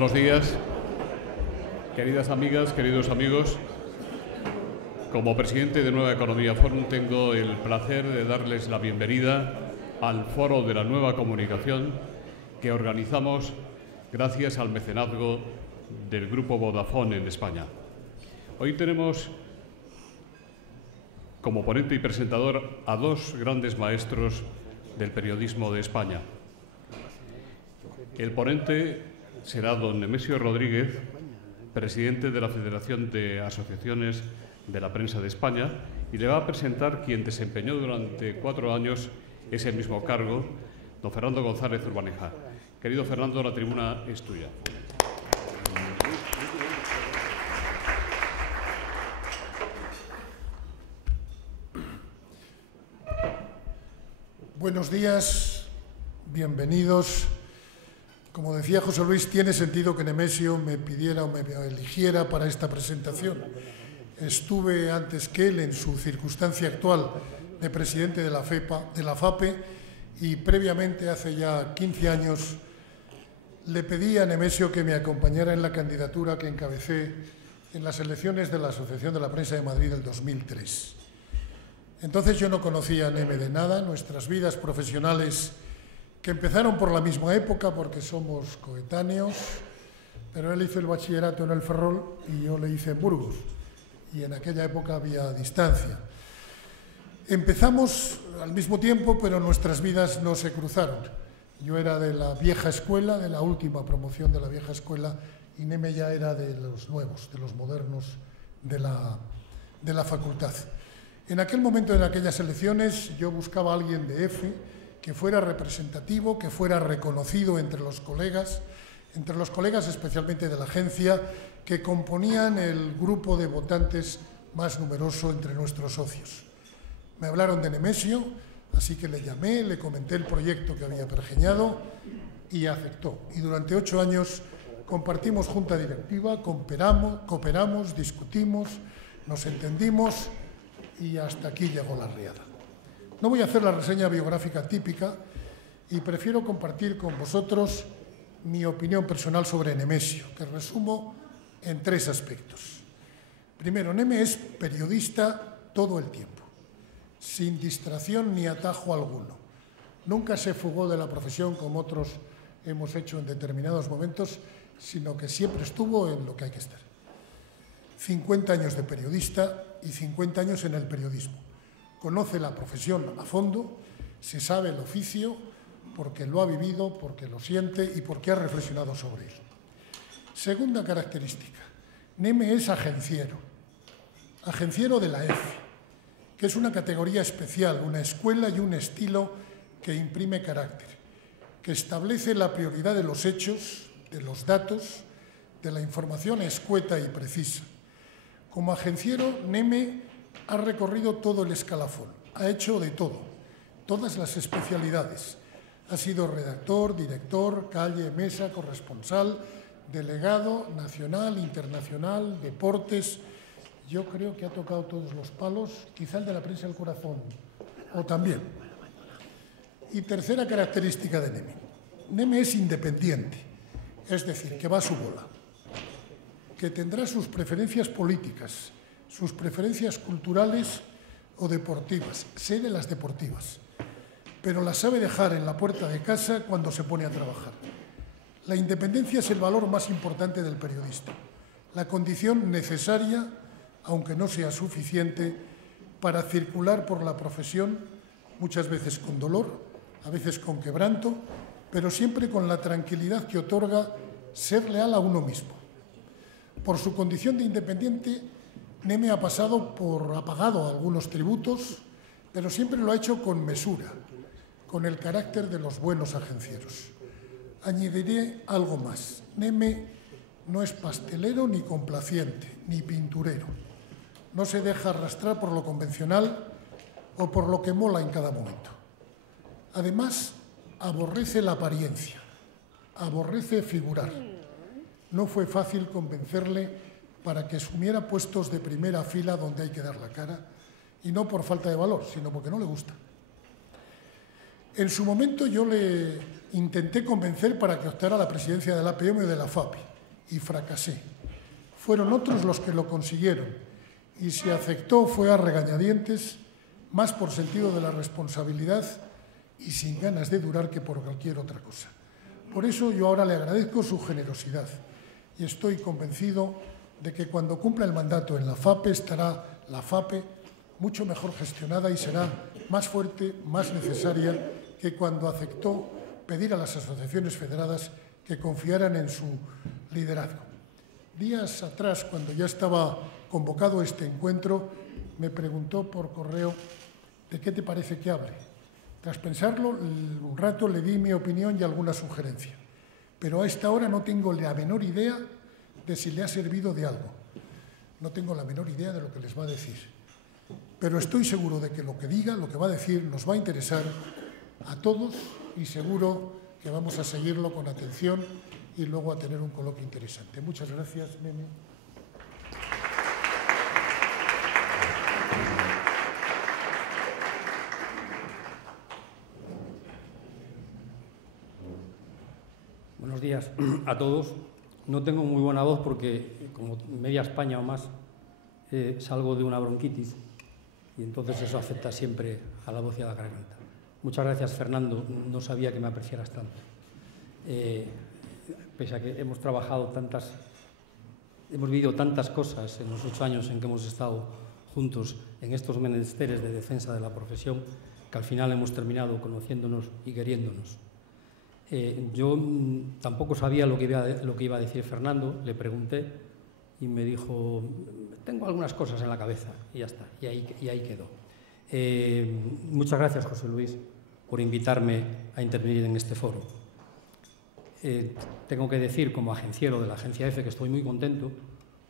Buenos días, queridas amigas, queridos amigos. Como presidente de Nueva Economía Forum tengo el placer de darles la bienvenida al Foro de la Nueva Comunicación que organizamos gracias al mecenazgo del Grupo Vodafone en España. Hoy tenemos como ponente y presentador a dos grandes maestros del periodismo de España. El ponente será don Nemesio Rodríguez, presidente de la Federación de Asociaciones de la Prensa de España, y le va a presentar quien desempeñó durante 4 años ese mismo cargo, don Fernando González Urbaneja. Querido Fernando, la tribuna es tuya. Buenos días, bienvenidos. Como decía José Luis, tiene sentido que Nemesio me pidiera o me eligiera para esta presentación. Estuve antes que él en su circunstancia actual de presidente de la FAPE y previamente, hace ya 15 años, le pedí a Nemesio que me acompañara en la candidatura que encabecé en las elecciones de la Asociación de la Prensa de Madrid del 2003. Entonces yo no conocía a Neme de nada, nuestras vidas profesionales que empezaron por la misma época porque somos coetáneos, pero él hizo el bachillerato en el Ferrol y yo le hice en Burgos, y en aquella época había distancia. Empezamos al mismo tiempo, pero nuestras vidas no se cruzaron. Yo era de la vieja escuela, de la última promoción de la vieja escuela, y Neme ya era de los nuevos, de los modernos de la facultad. En aquel momento, en aquellas elecciones, yo buscaba a alguien de F que fuera representativo, que fuera reconocido entre los colegas especialmente de la agencia, que componían el grupo de votantes más numeroso entre nuestros socios. Me hablaron de Nemesio, así que le llamé, le comenté el proyecto que había pergeñado y aceptó. Y durante 8 años compartimos junta directiva, cooperamos, discutimos, nos entendimos y hasta aquí llegó la riada. No voy a hacer la reseña biográfica típica y prefiero compartir con vosotros mi opinión personal sobre Nemesio, que resumo en 3 aspectos. Primero, Neme es periodista todo el tiempo, sin distracción ni atajo alguno. Nunca se fugó de la profesión como otros hemos hecho en determinados momentos, sino que siempre estuvo en lo que hay que estar. 50 años de periodista y 50 años en el periodismo. Conoce la profesión a fondo, se sabe el oficio porque lo ha vivido, porque lo siente y porque ha reflexionado sobre él. Segunda característica, Neme es agenciero de la EFE, que es una categoría especial, una escuela y un estilo que imprime carácter, que establece la prioridad de los hechos, de los datos, de la información escueta y precisa. Como agenciero, Neme ha recorrido todo el escalafón, ha hecho de todo, todas las especialidades. Ha sido redactor, director, calle, mesa, corresponsal, delegado, nacional, internacional, deportes. Yo creo que ha tocado todos los palos, quizá el de la prensa del corazón, o también. Y tercera característica de Neme. Neme es independiente, es decir, que va a su bola, que tendrá sus preferencias políticas, sus preferencias culturales o deportivas, sé de las deportivas, pero las sabe dejar en la puerta de casa cuando se pone a trabajar. La independencia es el valor más importante del periodista, la condición necesaria, aunque no sea suficiente, para circular por la profesión, muchas veces con dolor, a veces con quebranto, pero siempre con la tranquilidad que otorga ser leal a uno mismo. Por su condición de independiente, Neme ha pagado algunos tributos, pero siempre lo ha hecho con mesura, con el carácter de los buenos agencieros. Añadiré algo más. Neme no es pastelero ni complaciente, ni pinturero. No se deja arrastrar por lo convencional o por lo que mola en cada momento. Además, aborrece la apariencia, aborrece figurar. No fue fácil convencerle para que asumiera puestos de primera fila donde hay que dar la cara, y no por falta de valor, sino porque no le gusta. En su momento yo le intenté convencer para que optara a la presidencia de la APM y de la FAPE. y fracasé. Fueron otros los que lo consiguieron, y si aceptó fue a regañadientes, más por sentido de la responsabilidad y sin ganas de durar que por cualquier otra cosa. Por eso yo ahora le agradezco su generosidad y estoy convencido de que cuando cumpla el mandato en la FAPE estará la FAPE mucho mejor gestionada y será más fuerte, más necesaria que cuando aceptó pedir a las asociaciones federadas que confiaran en su liderazgo. Días atrás, cuando ya estaba convocado este encuentro, me preguntó por correo ¿de qué te parece que hable? Tras pensarlo un rato le di mi opinión y alguna sugerencia, pero a esta hora no tengo la menor idea de si le ha servido de algo. No tengo la menor idea de lo que les va a decir, pero estoy seguro de que lo que diga, lo que va a decir, nos va a interesar a todos y seguro que vamos a seguirlo con atención y luego a tener un coloquio interesante. Muchas gracias, Meme. Buenos días a todos. No tengo muy buena voz porque, como media España o más, salgo de una bronquitis y entonces eso afecta siempre a la voz y a la garganta. Muchas gracias, Fernando. No sabía que me apreciaras tanto. Pese a que hemos vivido tantas cosas en los 8 años en que hemos estado juntos en estos menesteres de defensa de la profesión, que al final hemos terminado conociéndonos y queriéndonos. Yo tampoco sabía lo que iba a decir Fernando, le pregunté y me dijo, tengo algunas cosas en la cabeza, y ya está, y ahí quedó. Muchas gracias, José Luis, por invitarme a intervenir en este foro. Tengo que decir, como agenciero de la agencia EFE, que estoy muy contento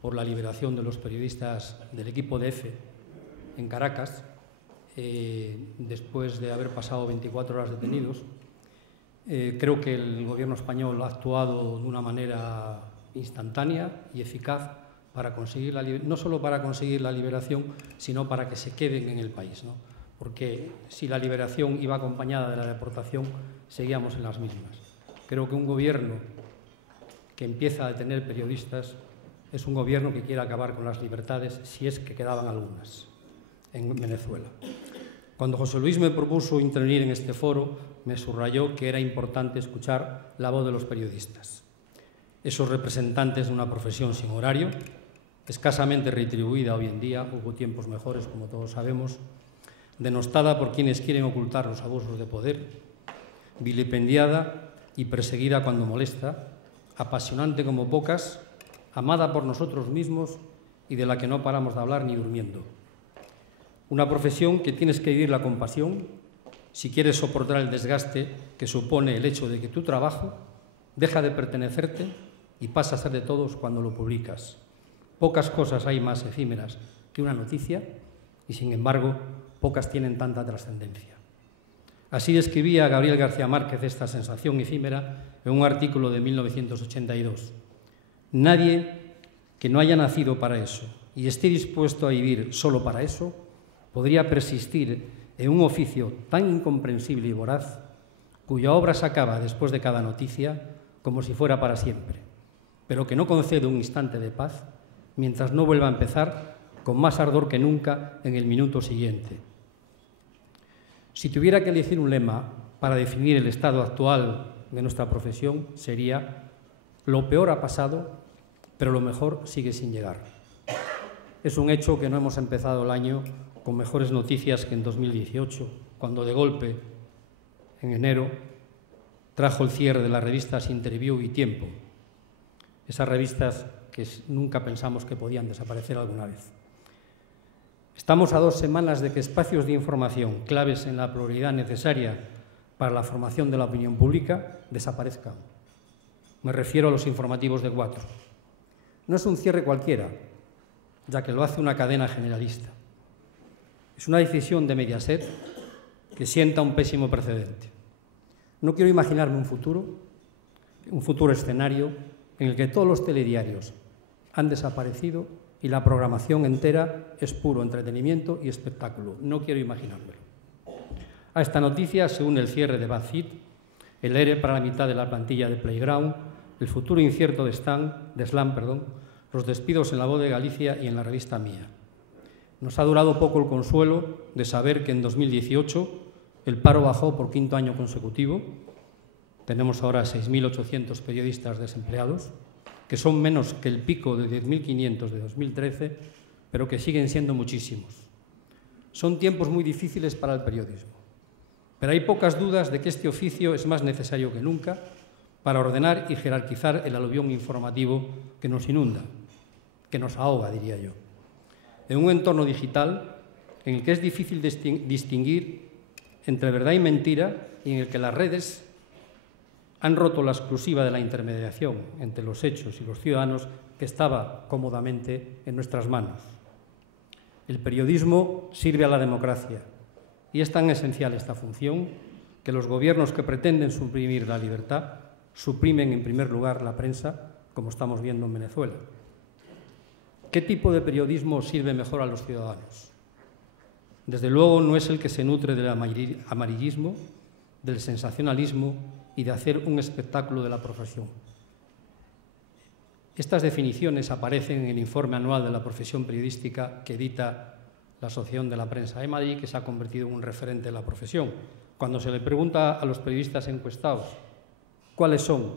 por la liberación de los periodistas del equipo de EFE en Caracas, después de haber pasado 24 horas detenidos. Creo que el Gobierno español ha actuado de una manera instantánea y eficaz para conseguir no solo para conseguir la liberación, sino para que se queden en el país, ¿no? Porque si la liberación iba acompañada de la deportación, seguíamos en las mismas. Creo que un gobierno que empieza a detener periodistas es un gobierno que quiere acabar con las libertades, si es que quedaban algunas en Venezuela. Cuando José Luis me propuso intervenir en este foro, me subrayó que era importante escuchar la voz de los periodistas, esos representantes de una profesión sin horario, escasamente retribuida hoy en día, hubo tiempos mejores, como todos sabemos, denostada por quienes quieren ocultar los abusos de poder, vilipendiada y perseguida cuando molesta, apasionante como pocas, amada por nosotros mismos y de la que no paramos de hablar ni durmiendo. Una profesión que tienes que vivirla con pasión si quieres soportar el desgaste que supone el hecho de que tu trabajo deja de pertenecerte y pasa a ser de todos cuando lo publicas. Pocas cosas hay más efímeras que una noticia y, sin embargo, pocas tienen tanta trascendencia. Así describía Gabriel García Márquez esta sensación efímera en un artículo de 1982. Nadie que no haya nacido para eso y esté dispuesto a vivir solo para eso podría persistir en un oficio tan incomprensible y voraz, cuya obra se acaba después de cada noticia como si fuera para siempre, pero que no concede un instante de paz mientras no vuelva a empezar con más ardor que nunca en el minuto siguiente. Si tuviera que elegir un lema para definir el estado actual de nuestra profesión, sería: lo peor ha pasado, pero lo mejor sigue sin llegar. Es un hecho que no hemos empezado el año con mejores noticias que en 2018, cuando de golpe, en enero, trajo el cierre de las revistas Interview y Tiempo, esas revistas que nunca pensamos que podían desaparecer alguna vez. Estamos a 2 semanas de que espacios de información claves en la pluralidad necesaria para la formación de la opinión pública desaparezcan. Me refiero a los informativos de 4. No es un cierre cualquiera, ya que lo hace una cadena generalista. Es una decisión de Mediaset que sienta un pésimo precedente. No quiero imaginarme un futuro escenario en el que todos los telediarios han desaparecido y la programación entera es puro entretenimiento y espectáculo. No quiero imaginármelo. A esta noticia se une el cierre de BuzzFeed, el ERE para la mitad de la plantilla de Playground, el futuro incierto de Slam, los despidos en La Voz de Galicia y en la revista Mía. Nos ha durado poco el consuelo de saber que en 2018 el paro bajó por quinto año consecutivo. Tenemos ahora 6.800 periodistas desempleados, que son menos que el pico de 10.500 de 2013, pero que siguen siendo muchísimos. Son tiempos muy difíciles para el periodismo, pero hay pocas dudas de que este oficio es más necesario que nunca para ordenar y jerarquizar el aluvión informativo que nos inunda, que nos ahoga, diría yo. En un entorno digital en el que es difícil distinguir entre verdad y mentira y en el que las redes han roto la exclusiva de la intermediación entre los hechos y los ciudadanos que estaba cómodamente en nuestras manos. El periodismo sirve a la democracia y es tan esencial esta función que los gobiernos que pretenden suprimir la libertad suprimen en primer lugar la prensa, como estamos viendo en Venezuela. ¿Qué tipo de periodismo sirve mejor a los ciudadanos? Desde luego no es el que se nutre del amarillismo, del sensacionalismo y de hacer un espectáculo de la profesión. Estas definiciones aparecen en el informe anual de la profesión periodística que edita la Asociación de la Prensa de Madrid, que se ha convertido en un referente de la profesión. Cuando se le pregunta a los periodistas encuestados cuáles son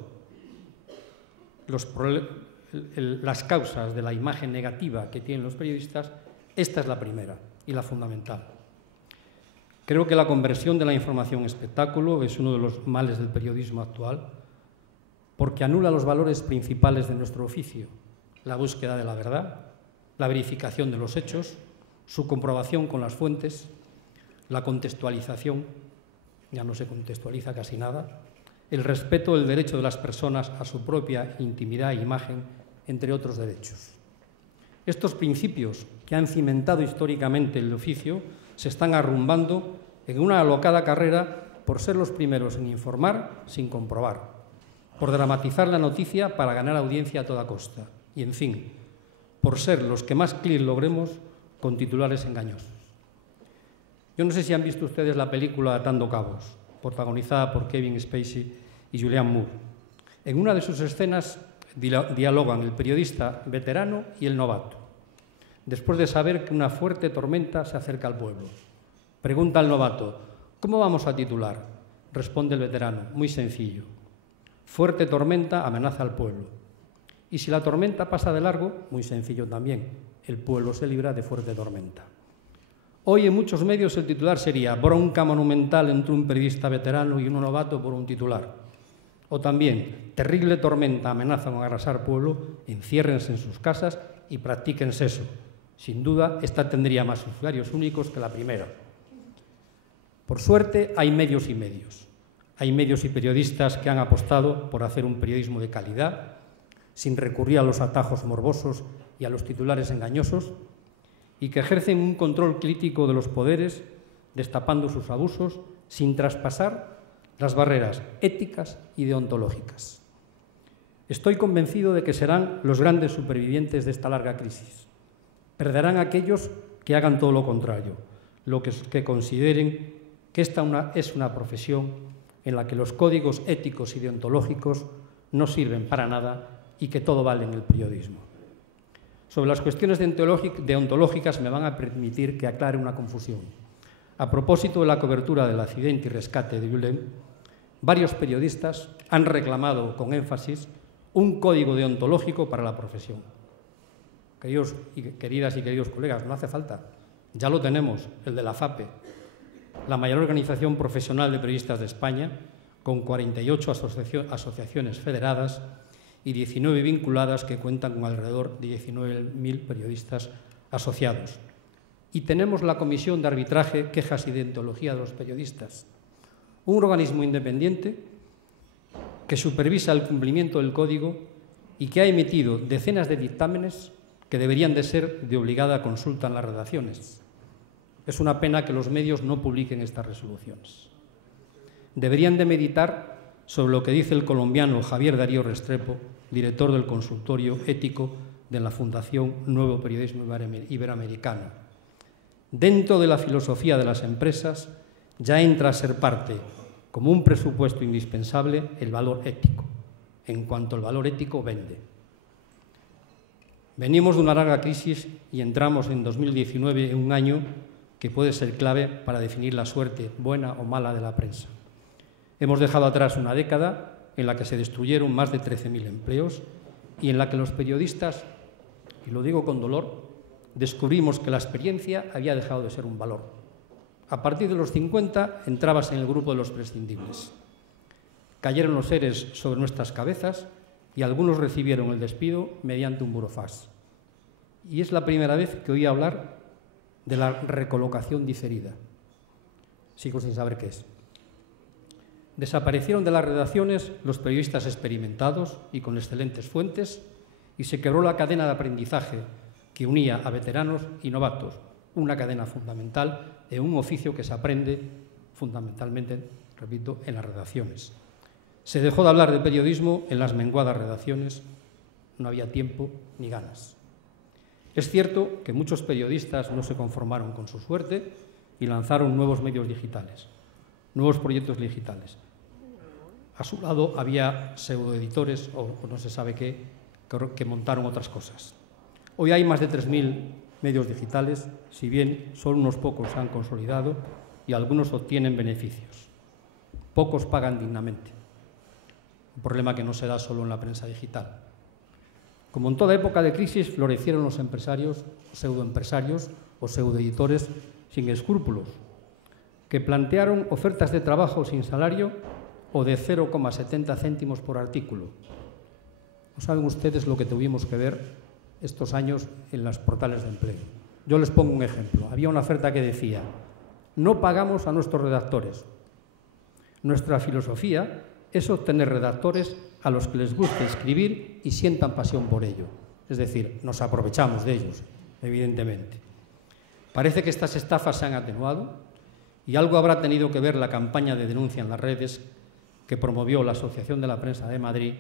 las causas de la imagen negativa que tienen los periodistas, esta es la primera y la fundamental. Creo que la conversión de la información en espectáculo es uno de los males del periodismo actual, porque anula los valores principales de nuestro oficio: la búsqueda de la verdad, la verificación de los hechos, su comprobación con las fuentes, la contextualización, ya no se contextualiza casi nada, el respeto del derecho de las personas a su propia intimidad e imagen, entre otros derechos. Estos principios que han cimentado históricamente el oficio se están arrumbando en una alocada carrera por ser los primeros en informar sin comprobar, por dramatizar la noticia para ganar audiencia a toda costa y, en fin, por ser los que más clics logremos con titulares engañosos. Yo no sé si han visto ustedes la película Atando Cabos, protagonizada por Kevin Spacey y Julianne Moore. En una de sus escenas dialogan el periodista veterano y el novato, después de saber que una fuerte tormenta se acerca al pueblo. Pregunta al novato: ¿cómo vamos a titular? Responde el veterano: muy sencillo. Fuerte tormenta amenaza al pueblo. Y si la tormenta pasa de largo, muy sencillo también. El pueblo se libra de fuerte tormenta. Hoy en muchos medios el titular sería: bronca monumental entre un periodista veterano y un novato por un titular. O también: terrible tormenta amenaza con arrasar pueblo, enciérrense en sus casas y practiquen sexo. Sin duda, esta tendría más usuarios únicos que la primera. Por suerte, hay medios y medios. Hay medios y periodistas que han apostado por hacer un periodismo de calidad, sin recurrir a los atajos morbosos y a los titulares engañosos, y que ejercen un control crítico de los poderes, destapando sus abusos, sin traspasar las barreras éticas y deontológicas. Estoy convencido de que serán los grandes supervivientes de esta larga crisis. Perderán aquellos que hagan todo lo contrario, que consideren que esta es una profesión en la que los códigos éticos y deontológicos no sirven para nada y que todo vale en el periodismo. Sobre las cuestiones deontológicas me van a permitir que aclare una confusión. A propósito de la cobertura del accidente y rescate de Gulen, varios periodistas han reclamado con énfasis un código deontológico para la profesión. Queridas y queridos colegas, no hace falta, ya lo tenemos, el de la FAPE, la mayor organización profesional de periodistas de España, con 48 asociaciones federadas y 19 vinculadas que cuentan con alrededor de 19.000 periodistas asociados. Y tenemos la Comisión de Arbitraje, Quejas y Deontología de los Periodistas, un organismo independiente que supervisa el cumplimiento del código y que ha emitido decenas de dictámenes que deberían de ser de obligada consulta en las redacciones. Es una pena que los medios no publiquen estas resoluciones. Deberían de meditar sobre lo que dice el colombiano Javier Darío Restrepo, director del consultorio ético de la Fundación Nuevo Periodismo Iberoamericano. Dentro de la filosofía de las empresas ya entra a ser parte, como un presupuesto indispensable, el valor ético. en cuanto el valor ético vende. Venimos de una larga crisis y entramos en 2019 en un año que puede ser clave para definir la suerte buena o mala de la prensa. Hemos dejado atrás una década en la que se destruyeron más de 13.000 empleos y en la que los periodistas, y lo digo con dolor, descubrimos que la experiencia había dejado de ser un valor. A partir de los 50 entrabas en el grupo de los prescindibles. Cayeron los ERES sobre nuestras cabezas y algunos recibieron el despido mediante un burofax. Y es la primera vez que oí hablar de la recolocación diferida. Sigo sin saber qué es. Desaparecieron de las redacciones los periodistas experimentados y con excelentes fuentes y se quebró la cadena de aprendizaje que unía a veteranos y novatos, una cadena fundamental en un oficio que se aprende fundamentalmente, repito, en las redacciones. Se dejó de hablar de periodismo en las menguadas redacciones, no había tiempo ni ganas. Es cierto que muchos periodistas no se conformaron con su suerte y lanzaron nuevos medios digitales, nuevos proyectos digitales. A su lado había pseudoeditores o no se sabe qué, que montaron otras cosas. Hoy hay más de 3.000 medios digitales, si bien solo unos pocos se han consolidado y algunos obtienen beneficios. Pocos pagan dignamente. Un problema que no se da solo en la prensa digital. Como en toda época de crisis, florecieron los empresarios, pseudoempresarios o pseudoeditores sin escrúpulos, que plantearon ofertas de trabajo sin salario o de 0,70 céntimos por artículo. ¿No saben ustedes lo que tuvimos que ver estos años en los portales de empleo? Yo les pongo un ejemplo. Había una oferta que decía: no pagamos a nuestros redactores. Nuestra filosofía es obtener redactores a los que les guste escribir y sientan pasión por ello. Es decir, nos aprovechamos de ellos, evidentemente. Parece que estas estafas se han atenuado y algo habrá tenido que ver la campaña de denuncia en las redes que promovió la Asociación de la Prensa de Madrid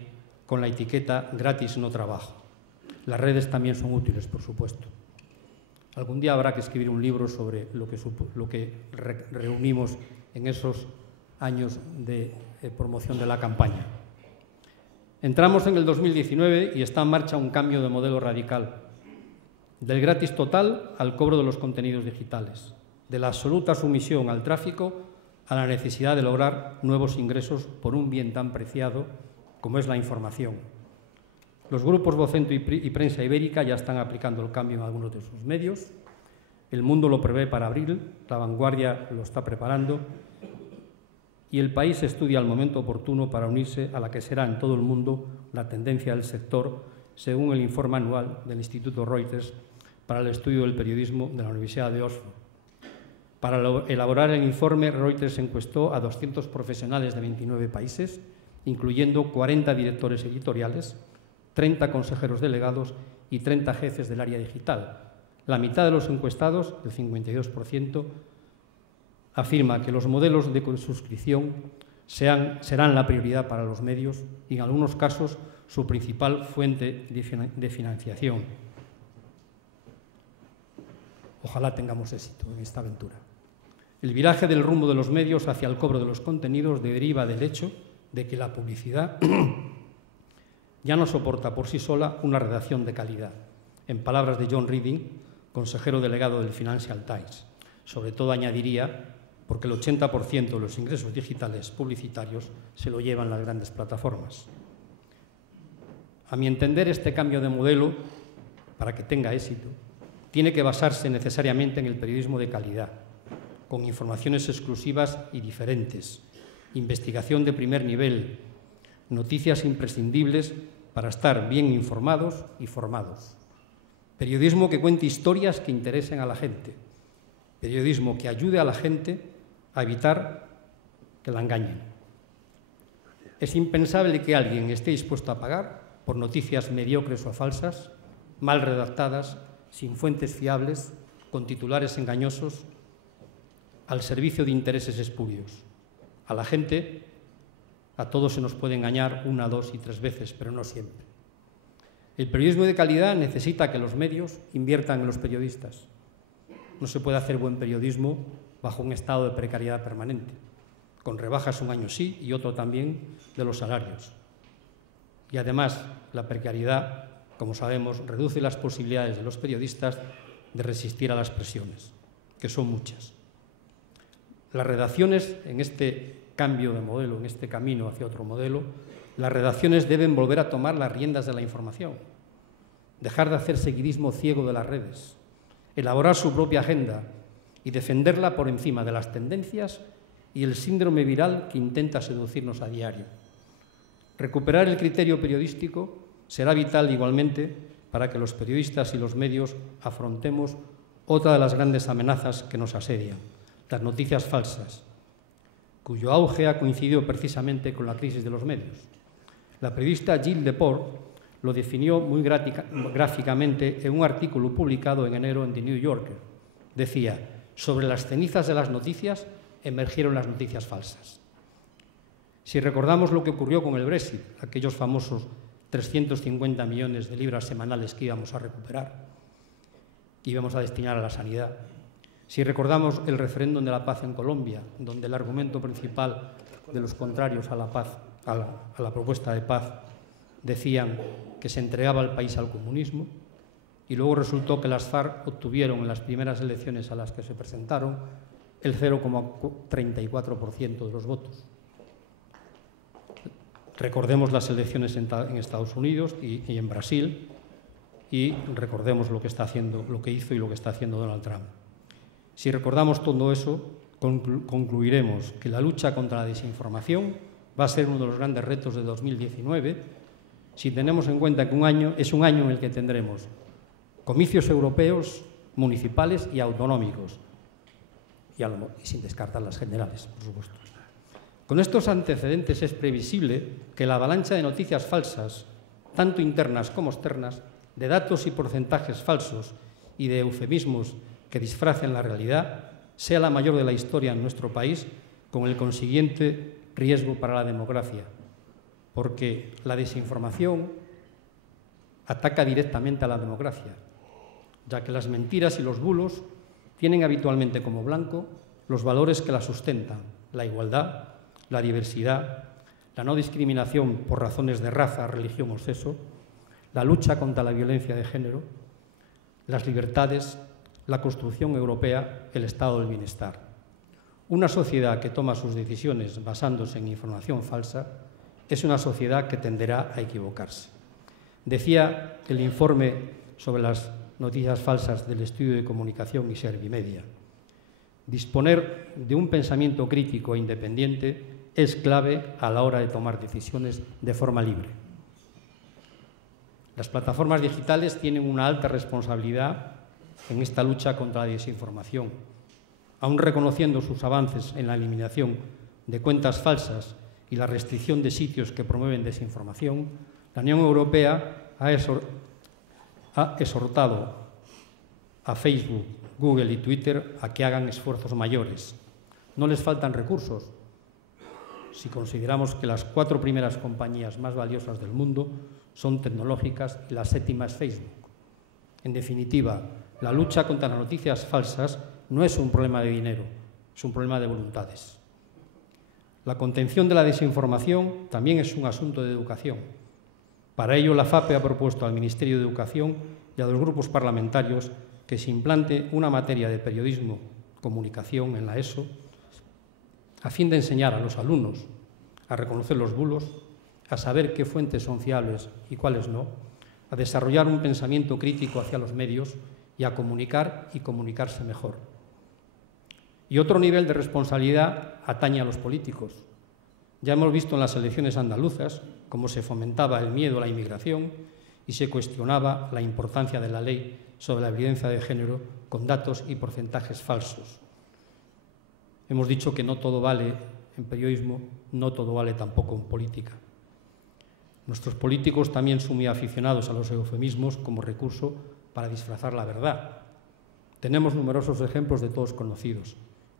con la etiqueta gratis no trabajo. Las redes también son útiles, por supuesto. Algún día habrá que escribir un libro sobre lo que reunimos en esos años de promoción de la campaña. Entramos en el 2019 y está en marcha un cambio de modelo radical, del gratis total al cobro de los contenidos digitales, de la absoluta sumisión al tráfico a la necesidad de lograr nuevos ingresos por un bien tan preciado como es la información. Los grupos Vocento y Prensa Ibérica ya están aplicando el cambio en algunos de sus medios. El Mundo lo prevé para abril, La Vanguardia lo está preparando y El País estudia el momento oportuno para unirse a la que será en todo el mundo la tendencia del sector, según el informe anual del Instituto Reuters para el estudio del periodismo de la Universidad de Oxford. Para elaborar el informe, Reuters encuestó a 200 profesionales de 29 países, incluyendo 40 directores editoriales, 30 consejeros delegados y 30 jefes del área digital. La mitad de los encuestados, el 52%, afirma que los modelos de suscripción serán la prioridad para los medios y, en algunos casos, su principal fuente de financiación. Ojalá tengamos éxito en esta aventura. El viraje del rumbo de los medios hacia el cobro de los contenidos deriva del hecho de que la publicidad ya no soporta por sí sola una redacción de calidad. En palabras de John Reading, consejero delegado del Financial Times, sobre todo añadiría, porque el 80% de los ingresos digitales publicitarios se lo llevan las grandes plataformas. A mi entender, este cambio de modelo, para que tenga éxito, tiene que basarse necesariamente en el periodismo de calidad, con informaciones exclusivas y diferentes, investigación de primer nivel, noticias imprescindibles para estar bien informados y formados. Periodismo que cuente historias que interesen a la gente. Periodismo que ayude a la gente a evitar que la engañen. Es impensable que alguien esté dispuesto a pagar por noticias mediocres o falsas, mal redactadas, sin fuentes fiables, con titulares engañosos, al servicio de intereses espurios. A la gente, a todos se nos puede engañar 1, 2 y 3 veces, pero no siempre. El periodismo de calidad necesita que los medios inviertan en los periodistas. No se puede hacer buen periodismo bajo un estado de precariedad permanente, con rebajas un año sí y otro también de los salarios. Y además, la precariedad, como sabemos, reduce las posibilidades de los periodistas de resistir a las presiones, que son muchas. Las redacciones, en este cambio de modelo, en este camino hacia otro modelo, las redacciones deben volver a tomar las riendas de la información, dejar de hacer seguidismo ciego de las redes, elaborar su propia agenda y defenderla por encima de las tendencias y el síndrome viral que intenta seducirnos a diario. Recuperar el criterio periodístico será vital igualmente para que los periodistas y los medios afrontemos otra de las grandes amenazas que nos asedian, las noticias falsas, cuyo auge ha coincidido precisamente con la crisis de los medios. La periodista Gilles Deport lo definió muy gráficamente en un artículo publicado en enero en The New Yorker. Decía: sobre las cenizas de las noticias emergieron las noticias falsas. Si recordamos lo que ocurrió con el Brexit, aquellos famosos 350 millones de libras semanales que íbamos a recuperar, que íbamos a destinar a la sanidad. Si recordamos el referéndum de la paz en Colombia, donde el argumento principal de los contrarios a la paz, a la propuesta de paz, decían que se entregaba el país al comunismo, y luego resultó que las FARC obtuvieron en las primeras elecciones a las que se presentaron el 0,34% de los votos. Recordemos las elecciones en Estados Unidos y en Brasil, y recordemos lo que hizo y lo que está haciendo Donald Trump. Si recordamos todo eso, concluiremos que la lucha contra la desinformación va a ser uno de los grandes retos de 2019, si tenemos en cuenta que es un año en el que tendremos comicios europeos, municipales y autonómicos, y sin descartar las generales, por supuesto. Con estos antecedentes es previsible que la avalancha de noticias falsas, tanto internas como externas, de datos y porcentajes falsos y de eufemismos que disfracen la realidad, sea la mayor de la historia en nuestro país, con el consiguiente riesgo para la democracia, porque la desinformación ataca directamente a la democracia, ya que las mentiras y los bulos tienen habitualmente como blanco los valores que la sustentan: la igualdad, la diversidad, la no discriminación por razones de raza, religión o sexo, la lucha contra la violencia de género, las libertades, la construcción europea, el estado del bienestar. Una sociedad que toma sus decisiones basándose en información falsa es una sociedad que tenderá a equivocarse. Decía el informe sobre las noticias falsas del Estudio de Comunicación y Servimedia: disponer de un pensamiento crítico e independiente es clave a la hora de tomar decisiones de forma libre. Las plataformas digitales tienen una alta responsabilidad en esta lucha contra la desinformación. Aun reconociendo sus avances en la eliminación de cuentas falsas y la restricción de sitios que promueven desinformación, la Unión Europea ha exhortado a Facebook, Google y Twitter a que hagan esfuerzos mayores. No les faltan recursos, si consideramos que las 4 primeras compañías más valiosas del mundo son tecnológicas y la 7ª es Facebook. En definitiva, la lucha contra las noticias falsas no es un problema de dinero, es un problema de voluntades. La contención de la desinformación también es un asunto de educación. Para ello, la FAPE ha propuesto al Ministerio de Educación y a los grupos parlamentarios que se implante una materia de periodismo, comunicación en la ESO, a fin de enseñar a los alumnos a reconocer los bulos, a saber qué fuentes son fiables y cuáles no, a desarrollar un pensamiento crítico hacia los medios y a comunicar y comunicarse mejor. Y otro nivel de responsabilidad atañe a los políticos. Ya hemos visto en las elecciones andaluzas cómo se fomentaba el miedo a la inmigración y se cuestionaba la importancia de la ley sobre la violencia de género con datos y porcentajes falsos. Hemos dicho que no todo vale en periodismo, no todo vale tampoco en política. Nuestros políticos también son muy aficionados a los eufemismos como recurso para disfrazar la verdad. Tenemos numerosos ejemplos de todos conocidos,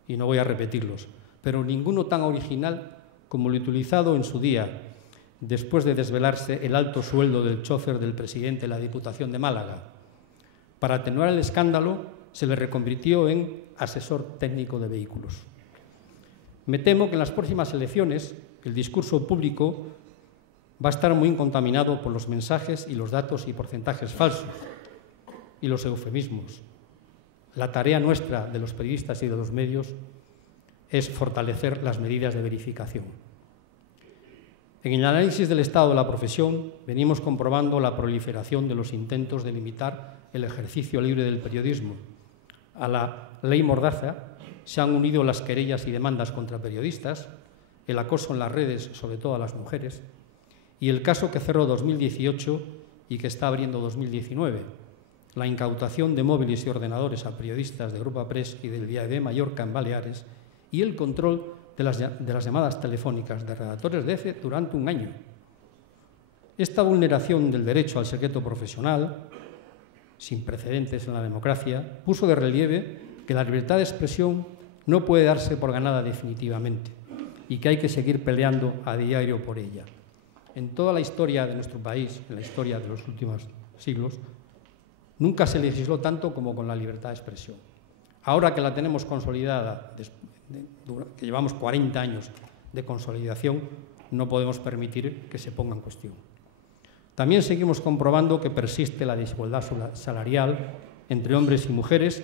y no voy a repetirlos, pero ninguno tan original como el utilizado en su día, después de desvelarse el alto sueldo del chófer del presidente de la Diputación de Málaga. Para atenuar el escándalo, se le reconvirtió en asesor técnico de vehículos. Me temo que en las próximas elecciones el discurso público va a estar muy contaminado por los mensajes y los datos y porcentajes falsos y los eufemismos. La tarea nuestra de los periodistas y de los medios es fortalecer las medidas de verificación. En el análisis del estado de la profesión venimos comprobando la proliferación de los intentos de limitar el ejercicio libre del periodismo. A la ley Mordaza se han unido las querellas y demandas contra periodistas, el acoso en las redes, sobre todo a las mujeres, y el caso que cerró 2018 y que está abriendo 2019, la incautación de móviles y ordenadores a periodistas de Grupo Press y del Diario de Mallorca en Baleares y el control de las llamadas telefónicas de redactores de EFE durante un año. Esta vulneración del derecho al secreto profesional, sin precedentes en la democracia, puso de relieve que la libertad de expresión no puede darse por ganada definitivamente y que hay que seguir peleando a diario por ella. En toda la historia de nuestro país, en la historia de los últimos siglos, nunca se legisló tanto como con la libertad de expresión. Ahora que la tenemos consolidada, que llevamos 40 años de consolidación, no podemos permitir que se ponga en cuestión. También seguimos comprobando que persiste la desigualdad salarial entre hombres y mujeres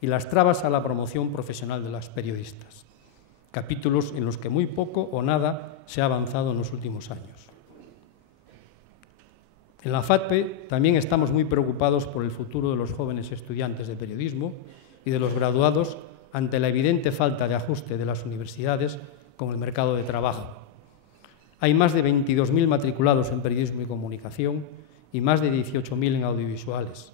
y las trabas a la promoción profesional de las periodistas, capítulos en los que muy poco o nada se ha avanzado en los últimos años. En la FATPE también estamos muy preocupados por el futuro de los jóvenes estudiantes de periodismo y de los graduados ante la evidente falta de ajuste de las universidades con el mercado de trabajo. Hay más de 22.000 matriculados en periodismo y comunicación y más de 18.000 en audiovisuales.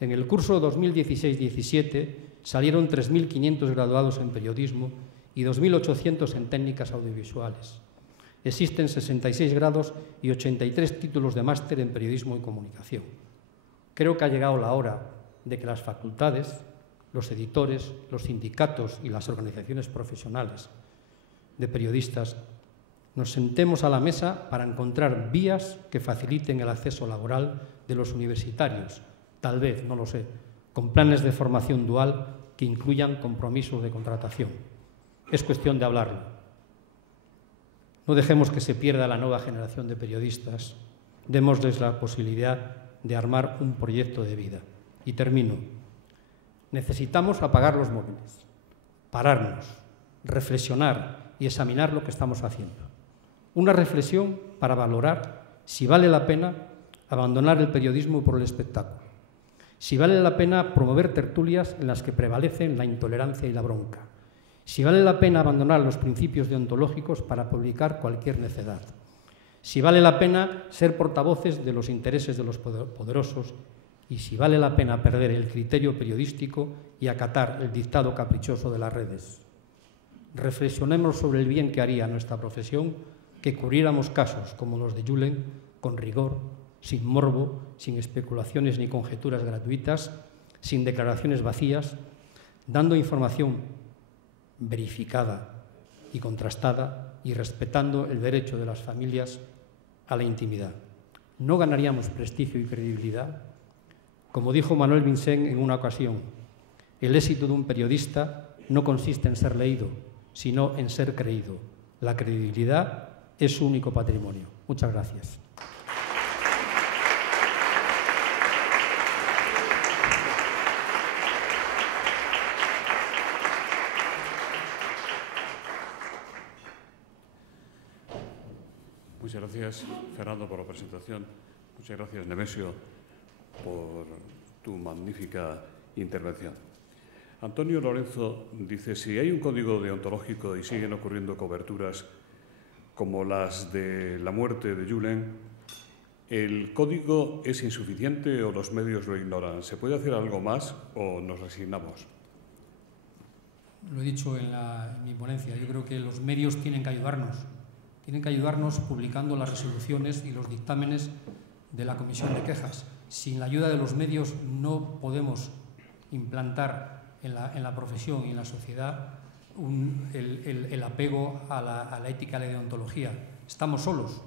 En el curso 2016-17 salieron 3.500 graduados en periodismo y 2.800 en técnicas audiovisuales. Existen 66 grados y 83 títulos de máster en periodismo y comunicación. Creo que ha llegado la hora de que las facultades, los editores, los sindicatos y las organizaciones profesionales de periodistas nos sentemos a la mesa para encontrar vías que faciliten el acceso laboral de los universitarios, tal vez, no lo sé, con planes de formación dual que incluyan compromisos de contratación. Es cuestión de hablarlo. No dejemos que se pierda la nueva generación de periodistas. Démosles la posibilidad de armar un proyecto de vida. Y termino. Necesitamos apagar los móviles, pararnos, reflexionar y examinar lo que estamos haciendo. Una reflexión para valorar si vale la pena abandonar el periodismo por el espectáculo, si vale la pena promover tertulias en las que prevalecen la intolerancia y la bronca, si vale la pena abandonar los principios deontológicos para publicar cualquier necedad, si vale la pena ser portavoces de los intereses de los poderosos y si vale la pena perder el criterio periodístico y acatar el dictado caprichoso de las redes. Reflexionemos sobre el bien que haría a nuestra profesión que cubriéramos casos como los de Julen con rigor, sin morbo, sin especulaciones ni conjeturas gratuitas, sin declaraciones vacías, dando información verificada y contrastada y respetando el derecho de las familias a la intimidad. No ganaríamos prestigio y credibilidad. Como dijo Manuel Vincent en una ocasión, el éxito de un periodista no consiste en ser leído, sino en ser creído. La credibilidad es su único patrimonio. Muchas gracias. Muchas gracias, Fernando, por la presentación. Muchas gracias, Nemesio, por tu magnífica intervención. Antonio Lorenzo dice, si hay un código deontológico y siguen ocurriendo coberturas como las de la muerte de Julen, ¿el código es insuficiente o los medios lo ignoran? ¿Se puede hacer algo más o nos resignamos? Lo he dicho en mi ponencia, yo creo que los medios tienen que ayudarnos. Tienen que ayudarnos publicando las resoluciones y los dictámenes de la Comisión de Quejas. Sin la ayuda de los medios no podemos implantar en la profesión y en la sociedad el apego a la ética y la deontología. Estamos solos.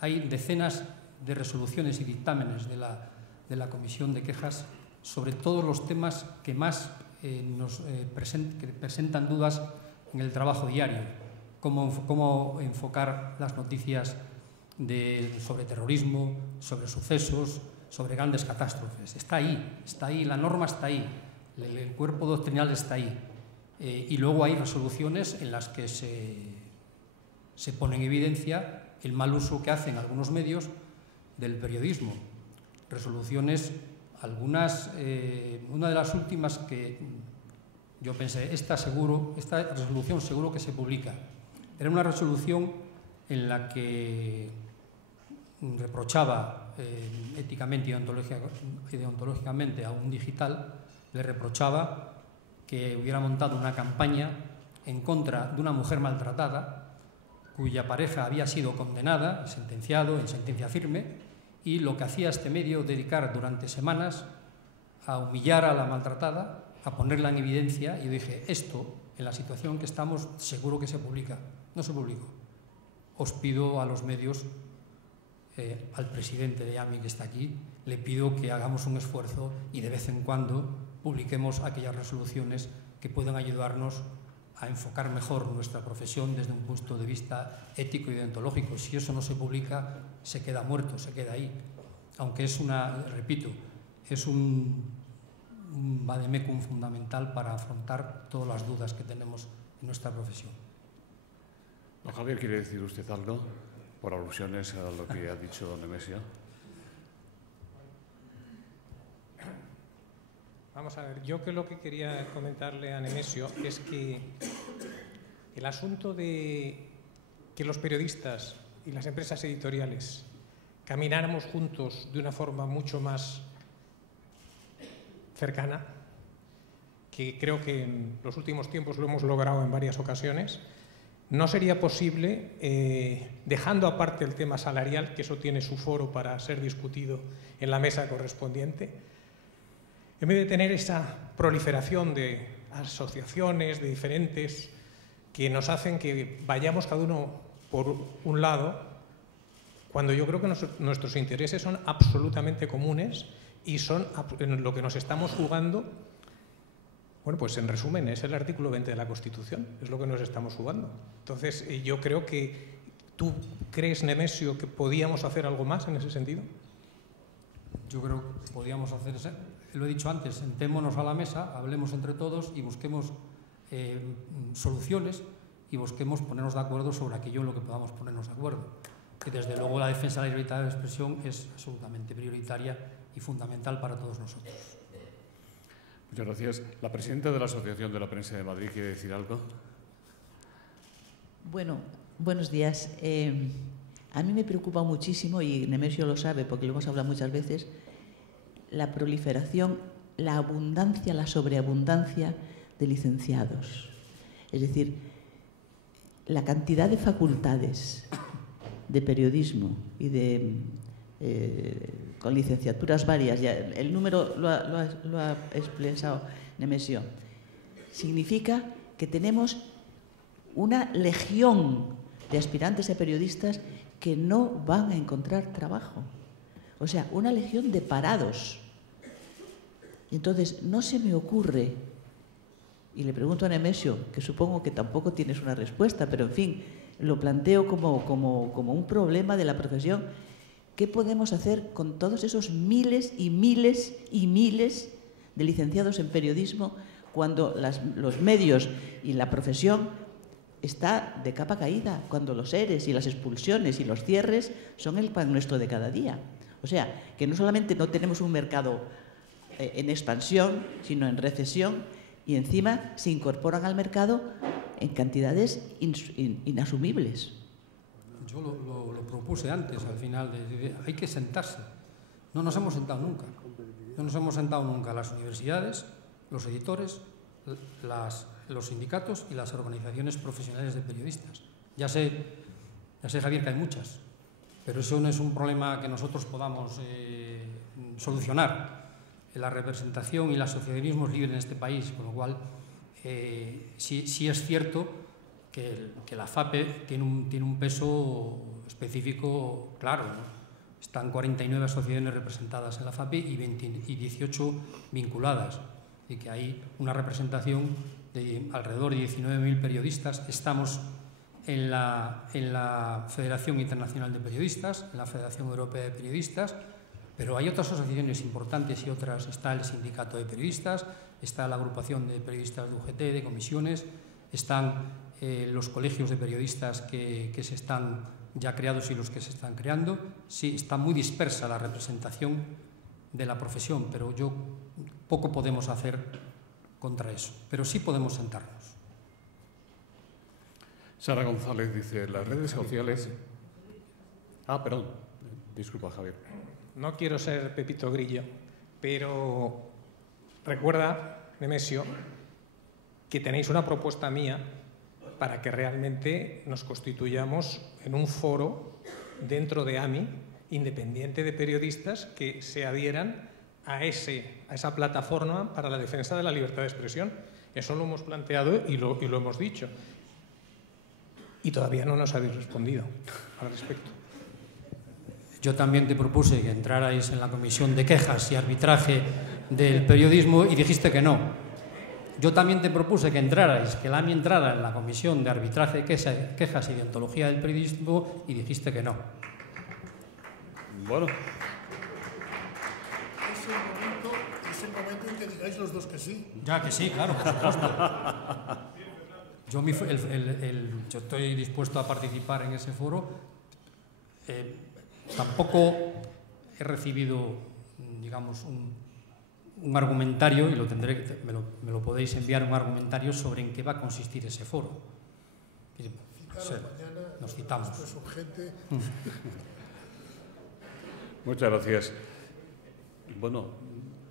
Hay decenas de resoluciones y dictámenes de la Comisión de Quejas sobre todos los temas que más que presentan dudas en el trabajo diario. Cómo enfocar las noticias sobre terrorismo, sobre sucesos, sobre grandes catástrofes. Está ahí, la norma está ahí, el cuerpo doctrinal está ahí. Y luego hay resoluciones en las que se pone en evidencia el mal uso que hacen algunos medios del periodismo. Resoluciones, algunas, una de las últimas que yo pensé, esta resolución seguro que se publica. Era una resolución en la que reprochaba éticamente y deontológicamente a un digital, le reprochaba que hubiera montado una campaña en contra de una mujer maltratada, cuya pareja había sido condenada, sentenciado en sentencia firme, y lo que hacía este medio, dedicar durante semanas a humillar a la maltratada, a ponerla en evidencia, y yo dije, esto, en la situación que estamos, seguro que se publica. No se publicó. Os pido a los medios, al presidente de IAMI que está aquí, le pido que hagamos un esfuerzo y de vez en cuando publiquemos aquellas resoluciones que puedan ayudarnos a enfocar mejor nuestra profesión desde un punto de vista ético y deontológico. Si eso no se publica, se queda muerto, se queda ahí. Aunque es repito, es un vademecum fundamental para afrontar todas las dudas que tenemos en nuestra profesión. Don Javier, ¿quiere decir usted algo por alusiones a lo que ha dicho don Nemesio? Vamos a ver, yo lo que quería comentarle a Nemesio es que el asunto de que los periodistas y las empresas editoriales camináramos juntos de una forma mucho más cercana, que creo que en los últimos tiempos lo hemos logrado en varias ocasiones, no sería posible, dejando aparte el tema salarial, que eso tiene su foro para ser discutido en la mesa correspondiente. En vez de tener esa proliferación de asociaciones, de diferentes, que nos hacen que vayamos cada uno por un lado, cuando yo creo que nuestros intereses son absolutamente comunes y son en lo que nos estamos jugando. Bueno, pues en resumen, es el artículo 20 de la Constitución, es lo que nos estamos jugando. Entonces, yo creo que tú crees, Nemesio, que podíamos hacer algo más en ese sentido. Yo creo que podíamos hacer eso. Lo he dicho antes, sentémonos a la mesa, hablemos entre todos y busquemos soluciones y busquemos ponernos de acuerdo sobre aquello en lo que podamos ponernos de acuerdo. Que desde luego la defensa de la libertad de expresión es absolutamente prioritaria y fundamental para todos nosotros. Muchas gracias. La presidenta de la Asociación de la Prensa de Madrid quiere decir algo. Bueno, buenos días. A mí me preocupa muchísimo, y Nemesio lo sabe porque lo hemos hablado muchas veces, la proliferación, la abundancia, la sobreabundancia de licenciados. Es decir, la cantidad de facultades de periodismo y con licenciaturas varias, ya el número lo ha expresado Nemesio, significa que tenemos una legión de aspirantes a periodistas que no van a encontrar trabajo. O sea, una legión de parados. Entonces, no se me ocurre, y le pregunto a Nemesio, que supongo que tampoco tienes una respuesta, pero en fin, lo planteo como un problema de la profesión. ¿Qué podemos hacer con todos esos miles y miles y miles de licenciados en periodismo cuando los medios y la profesión está de capa caída, cuando los ERES y las expulsiones y los cierres son el pan nuestro de cada día? O sea, que no solamente no tenemos un mercado en expansión, sino en recesión, y encima se incorporan al mercado en cantidades inasumibles. Yo lo propuse antes, al final, hay que sentarse. No nos hemos sentado nunca. No nos hemos sentado nunca las universidades, los editores, los sindicatos y las organizaciones profesionales de periodistas. Ya sé, Javier, que hay muchas, pero eso no es un problema que nosotros podamos solucionar. La representación y el asociacionismo es libre en este país, con lo cual sí es cierto que la FAPE tiene un peso específico claro, ¿no? Están 49 asociaciones representadas en la FAPE y 18 vinculadas, y que hay una representación de alrededor de 19.000 periodistas. Estamos en la Federación Internacional de Periodistas, en la Federación Europea de Periodistas, pero hay otras asociaciones importantes y otras. Está el Sindicato de Periodistas, está la Agrupación de Periodistas de UGT, de comisiones, están los colegios de periodistas que se están ya creados y los que se están creando. Sí, está muy dispersa la representación de la profesión, pero poco podemos hacer contra eso, pero sí podemos sentarnos. Sara González dice, las redes sociales... perdón, disculpa, Javier. No quiero ser Pepito Grillo, pero recuerda, Nemesio, que tenéis una propuesta mía para que realmente nos constituyamos en un foro dentro de AMI, independiente de periodistas, que se adhieran a esa plataforma para la defensa de la libertad de expresión. Eso lo hemos planteado y lo hemos dicho. Y todavía no nos habéis respondido al respecto. Yo también te propuse que entrarais en la comisión de quejas y arbitraje del periodismo y dijiste que no. Yo también te propuse que la AMI entrara en la comisión de arbitraje, quejas y deontología del periodismo y dijiste que no. Bueno. Es el momento en que digáis los dos que sí. Ya que sí, claro, por supuesto. Yo estoy dispuesto a participar en ese foro. Tampoco he recibido, digamos, un argumentario, y me lo podéis enviar, un argumentario sobre en qué va a consistir ese foro. Nos citamos. Esto es urgente. Muchas gracias. Bueno,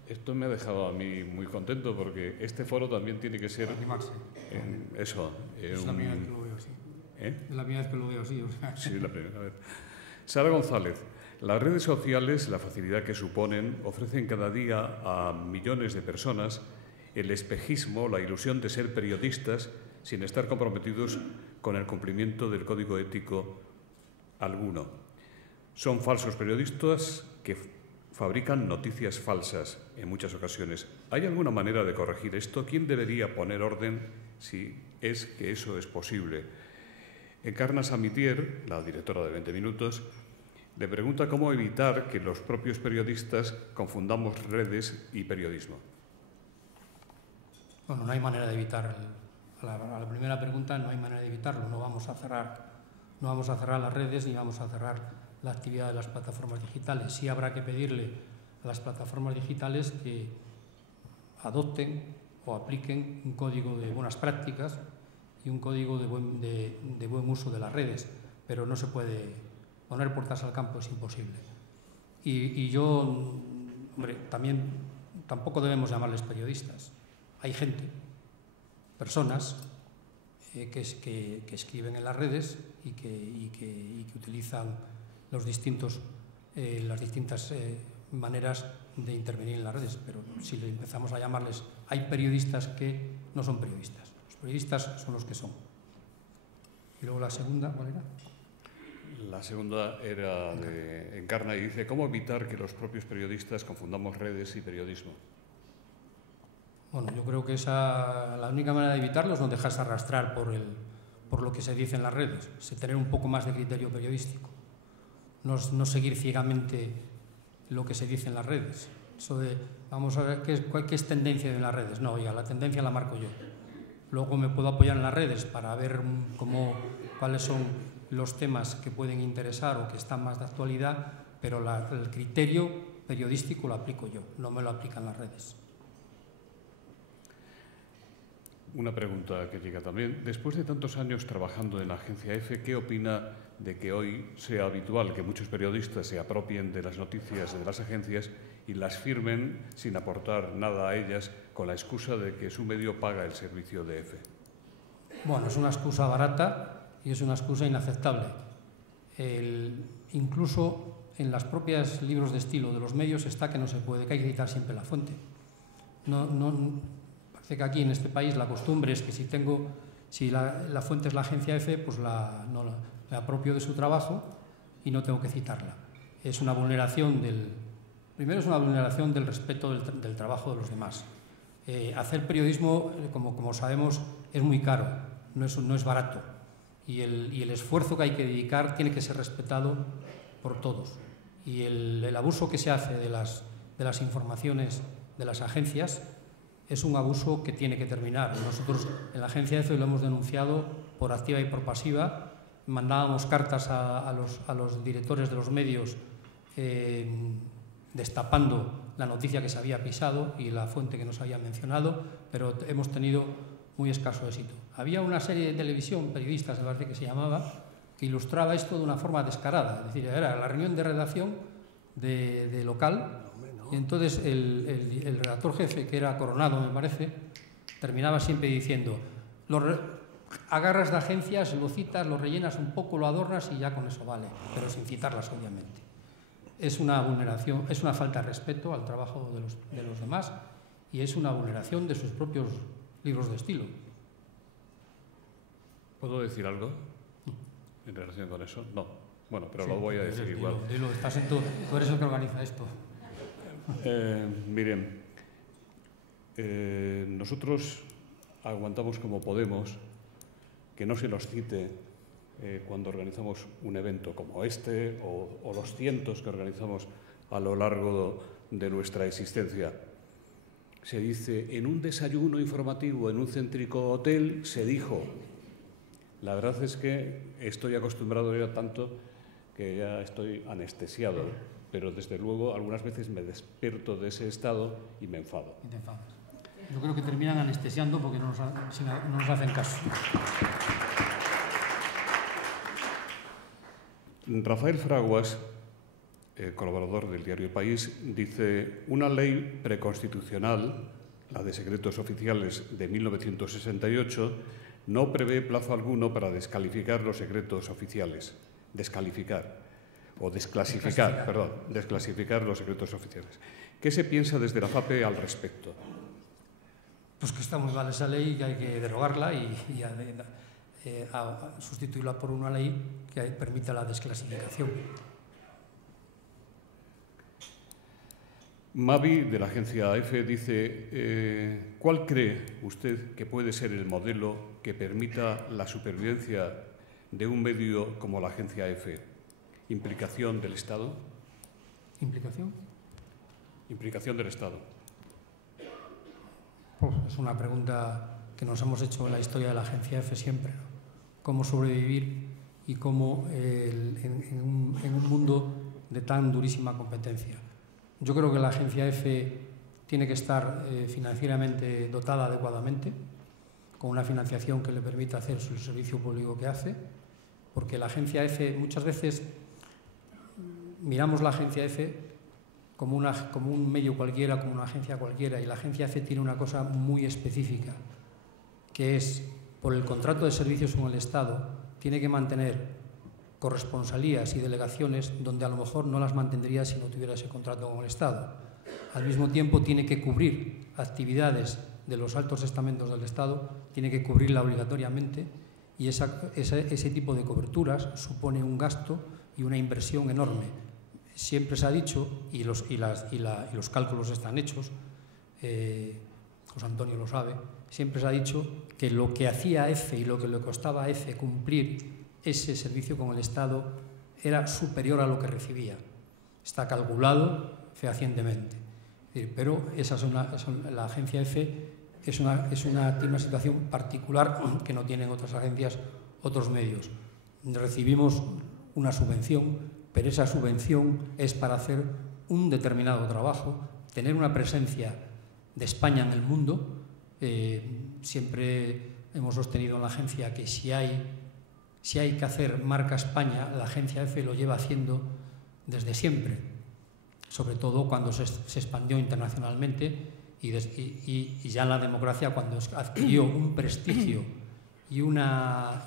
esto me ha dejado a mí muy contento porque este foro también tiene que ser... Eso. Es la primera vez que lo veo así. Es la primera vez que lo veo así. Sí, la primera vez. Sara González, las redes sociales, la facilidad que suponen, ofrecen cada día a millones de personas el espejismo, la ilusión de ser periodistas sin estar comprometidos con el cumplimiento del código ético alguno. Son falsos periodistas que fabrican noticias falsas en muchas ocasiones. ¿Hay alguna manera de corregir esto? ¿Quién debería poner orden si es que eso es posible? Encarna Samitier, la directora de 20 Minutos, le pregunta cómo evitar que los propios periodistas confundamos redes y periodismo. Bueno, no hay manera de evitar. A la primera pregunta no hay manera de evitarlo. No vamos a cerrar las redes ni vamos a cerrar la actividad de las plataformas digitales. Sí habrá que pedirle a las plataformas digitales que adopten o apliquen un código de buenas prácticas y un código de buen uso de las redes, pero no se puede poner puertas al campo, es imposible. Y yo, hombre, tampoco debemos llamarles periodistas. Hay gente, personas que escriben en las redes y que utilizan las distintas maneras de intervenir en las redes, pero si le empezamos a llamarles, hay periodistas que no son periodistas. Los periodistas son los que son. Y luego la segunda, ¿cuál era? La segunda era de Encarna y dice, ¿cómo evitar que los propios periodistas confundamos redes y periodismo? Bueno, yo creo que la única manera de evitarlo es no dejarse arrastrar por lo que se dice en las redes, tener un poco más de criterio periodístico, no seguir ciegamente lo que se dice en las redes. Eso de, vamos a ver qué es tendencia en las redes. No, oiga, la tendencia la marco yo. Luego me puedo apoyar en las redes para ver cuáles son los temas que pueden interesar o que están más de actualidad, pero el criterio periodístico lo aplico yo, no me lo aplican las redes. Una pregunta que llega también. Después de tantos años trabajando en la agencia EFE, ¿qué opina de que hoy sea habitual que muchos periodistas se apropien de las noticias de las agencias y las firmen sin aportar nada a ellas con la excusa de que su medio paga el servicio de EFE? Bueno, es una excusa barata y es una excusa inaceptable. Incluso en los propios libros de estilo de los medios está que no se puede, que hay que citar siempre la fuente. Parece que aquí en este país la costumbre es que si la fuente es la agencia EFE, pues me apropio de su trabajo y no tengo que citarla. Es una vulneración primero es una vulneración del respeto del trabajo de los demás. Hacer periodismo, como sabemos, es muy caro, no es barato. y el esfuerzo que hay que dedicar tiene que ser respetado por todos. Y el abuso que se hace de las informaciones de las agencias es un abuso que tiene que terminar. Nosotros en la agencia EFE lo hemos denunciado por activa y por pasiva. Mandábamos cartas a los directores de los medios destapando la noticia que se había pisado y la fuente que nos había mencionado, pero hemos tenido muy escaso éxito. Había una serie de televisión, periodistas, me parece que se llamaba, que ilustraba esto de una forma descarada. Es decir, era la reunión de redacción de local, y entonces el redactor jefe, que era Coronado, me parece, terminaba siempre diciendo: agarras de agencias, lo citas, lo rellenas un poco, lo adornas y ya con eso vale, pero sin citarlas, obviamente. Es una vulneración, es una falta de respeto al trabajo de los demás y es una vulneración de sus propios libros de estilo. ¿Puedo decir algo en relación con eso? No. Bueno, pero sí, lo voy a decir igual. Dilo, estás en tú eres el que organiza esto. Miren, nosotros aguantamos como podemos que no se nos cite cuando organizamos un evento como este o los cientos que organizamos a lo largo de nuestra existencia. Se dice, en un desayuno informativo en un céntrico hotel se dijo. La verdad es que estoy acostumbrado ya tanto que ya estoy anestesiado, pero desde luego algunas veces me despierto de ese estado y me enfado. Y te enfadas. Yo creo que terminan anestesiando porque no nos hacen caso. Rafael Fraguas, colaborador del diario País, dice: una ley preconstitucional, la de secretos oficiales de 1968, no prevé plazo alguno para descalificar los secretos oficiales. Descalificar los secretos oficiales. ¿Qué se piensa desde la FAPE al respecto? Pues que está muy mal esa ley, que hay que derogarla y a sustituirla por una ley que permita la desclasificación. Mavi, de la agencia EFE, dice: ¿cuál cree usted que puede ser el modelo que permita la supervivencia de un medio como la agencia EFE? ¿Implicación del Estado? ¿Implicación? Implicación del Estado. Es una pregunta que nos hemos hecho en la historia de la agencia EFE siempre, ¿no? Cómo sobrevivir y cómo en un mundo de tan durísima competencia. Yo creo que la agencia EFE tiene que estar financieramente dotada adecuadamente, con una financiación que le permita hacer su servicio público que hace, porque la agencia EFE, muchas veces miramos la agencia EFE como un medio cualquiera, como una agencia cualquiera, y la agencia EFE tiene una cosa muy específica, que es, por el contrato de servicios con el Estado, tiene que mantener corresponsalías y delegaciones donde a lo mejor no las mantendría si no tuviera ese contrato con el Estado. Al mismo tiempo tiene que cubrir actividades de los altos estamentos del Estado, tiene que cubrirla obligatoriamente, y ese tipo de coberturas supone un gasto y una inversión enorme. Siempre se ha dicho, y los cálculos están hechos, José Antonio lo sabe, siempre se ha dicho que lo que hacía EFE y lo que le costaba a EFE cumplir ese servicio con el Estado era superior a lo que recibía. Está calculado fehacientemente. Pero la agencia EFE tiene una situación particular que no tienen otras agencias, otros medios. Recibimos una subvención, pero esa subvención es para hacer un determinado trabajo, tener una presencia de España en el mundo. Siempre hemos sostenido en la agencia que si hay que hacer marca España, la agencia EFE lo lleva haciendo desde siempre, sobre todo cuando se expandió internacionalmente y ya en la democracia, cuando adquirió un prestigio y una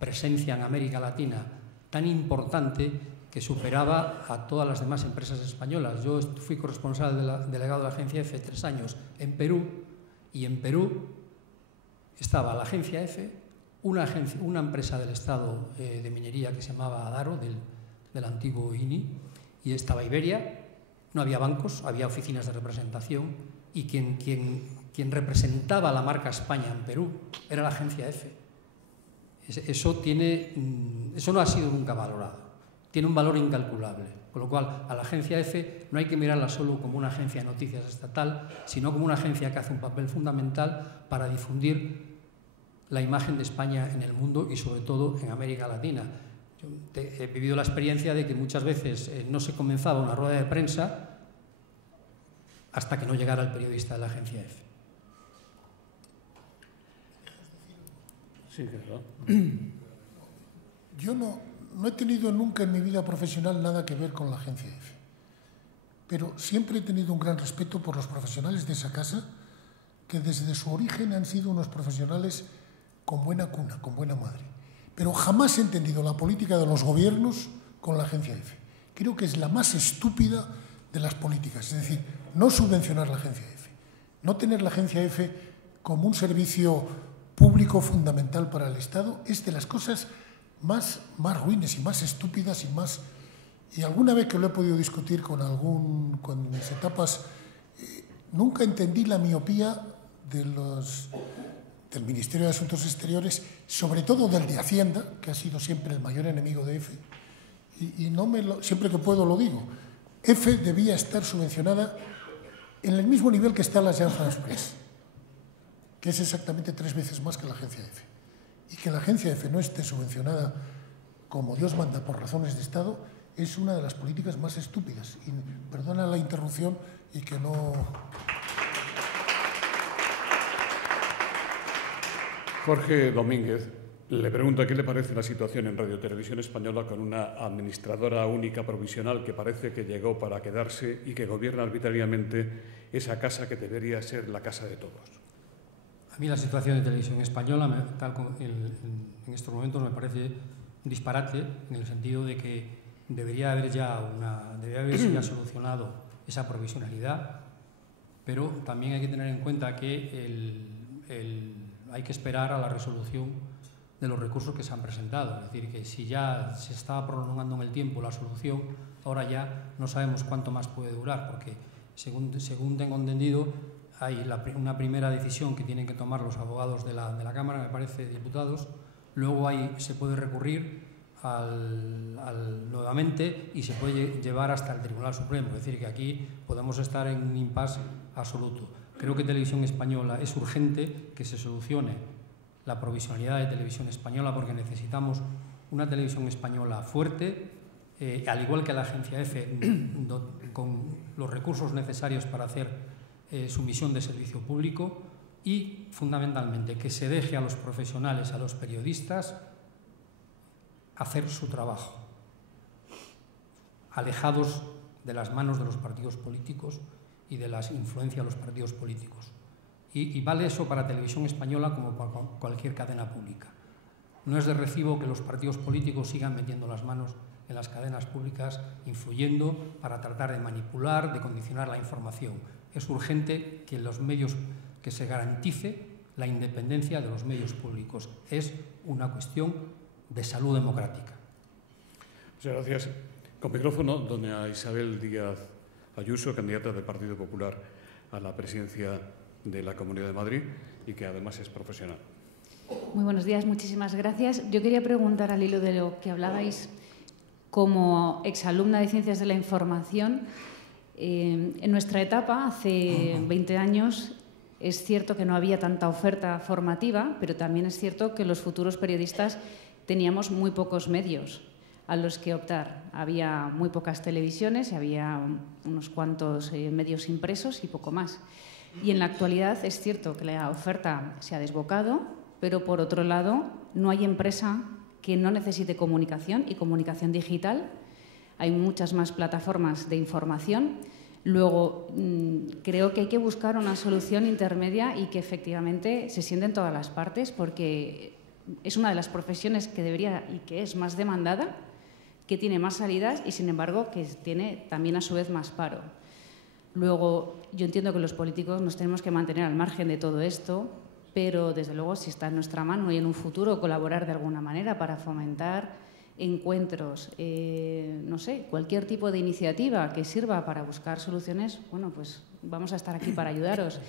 presencia en América Latina tan importante que superaba a todas las demás empresas españolas. Yo fui corresponsal delegado de la agencia EFE 3 años en Perú, y en Perú estaba la agencia EFE, una empresa del Estado de minería que se llamaba Adaro, del antiguo INI, y estaba Iberia. No había bancos, había oficinas de representación, y quien representaba la marca España en Perú era la agencia EFE. Eso no ha sido nunca valorado. Tiene un valor incalculable. Con lo cual, a la agencia EFE no hay que mirarla solo como una agencia de noticias estatal, sino como una agencia que hace un papel fundamental para difundir la imagen de España en el mundo y sobre todo en América Latina. Yo he vivido la experiencia de que muchas veces no se comenzaba una rueda de prensa hasta que no llegara el periodista de la agencia EFE. Sí, claro. Yo no he tenido nunca en mi vida profesional nada que ver con la agencia EFE, pero siempre he tenido un gran respeto por los profesionales de esa casa, que desde su origen han sido unos profesionales con buena cuna, con buena madre. Pero jamás he entendido la política de los gobiernos con la agencia EFE. Creo que es la más estúpida de las políticas, es decir, no subvencionar la agencia EFE, no tener la agencia EFE como un servicio público fundamental para el Estado, es de las cosas más ruines y más estúpidas y alguna vez que lo he podido discutir con mis etapas, nunca entendí la miopía del Ministerio de Asuntos Exteriores, sobre todo del de Hacienda, que ha sido siempre el mayor enemigo de EFE, y siempre que puedo lo digo. EFE debía estar subvencionada en el mismo nivel que está la Agence France-Presse, que es exactamente 3 veces más que la agencia EFE. Y que la agencia EFE no esté subvencionada como Dios manda por razones de Estado es una de las políticas más estúpidas. Y perdona la interrupción y que no... Jorge Domínguez le pregunta qué le parece la situación en Radio Televisión Española con una administradora única provisional que parece que llegó para quedarse y que gobierna arbitrariamente esa casa que debería ser la casa de todos. A mí la situación de Televisión Española, tal como en estos momentos, me parece un disparate en el sentido de que debería haberse ya solucionado esa provisionalidad, pero también hay que tener en cuenta que hay que esperar a la resolución de los recursos que se han presentado. Es decir, que si ya se estaba prolongando en el tiempo la solución, ahora ya no sabemos cuánto más puede durar, porque según tengo entendido, hay una primera decisión que tienen que tomar los abogados de la Cámara, me parece, diputados, luego se puede recurrir nuevamente y se puede llevar hasta el Tribunal Supremo. Es decir, que aquí podemos estar en un impasse absoluto. Creo que Televisión Española es urgente que se solucione la provisionalidad de Televisión Española, porque necesitamos una Televisión Española fuerte, al igual que la agencia EFE, con los recursos necesarios para hacer su misión de servicio público, y fundamentalmente que se deje a los profesionales, a los periodistas, hacer su trabajo, alejados de las manos de los partidos políticos y de las influencias de los partidos políticos. Y vale eso para Televisión Española como para cualquier cadena pública. No es de recibo que los partidos políticos sigan metiendo las manos en las cadenas públicas, influyendo para tratar de manipular, de condicionar la información. Es urgente que se garantice la independencia de los medios públicos. Es una cuestión de salud democrática. Muchas gracias. Con micrófono, doña Isabel Díaz Ayuso, candidata del Partido Popular a la presidencia de la Comunidad de Madrid y que además es profesional. Muy buenos días, muchísimas gracias. Yo quería preguntar, al hilo de lo que hablabais, como exalumna de Ciencias de la Información, en nuestra etapa, hace 20 años, es cierto que no había tanta oferta formativa, pero también es cierto que los futuros periodistas teníamos muy pocos medios a los que optar. Había muy pocas televisiones y había unos cuantos medios impresos y poco más. Y en la actualidad es cierto que la oferta se ha desbocado, pero por otro lado no hay empresa que no necesite comunicación y comunicación digital. Hay muchas más plataformas de información. Luego, creo que hay que buscar una solución intermedia y que efectivamente se sienten todas las partes, porque es una de las profesiones que debería y que es más demandada, que tiene más salidas y, sin embargo, que tiene también a su vez más paro. Luego, yo entiendo que los políticos nos tenemos que mantener al margen de todo esto, pero desde luego si está en nuestra mano y en un futuro colaborar de alguna manera para fomentar encuentros, no sé, cualquier tipo de iniciativa que sirva para buscar soluciones, bueno, pues vamos a estar aquí para ayudaros.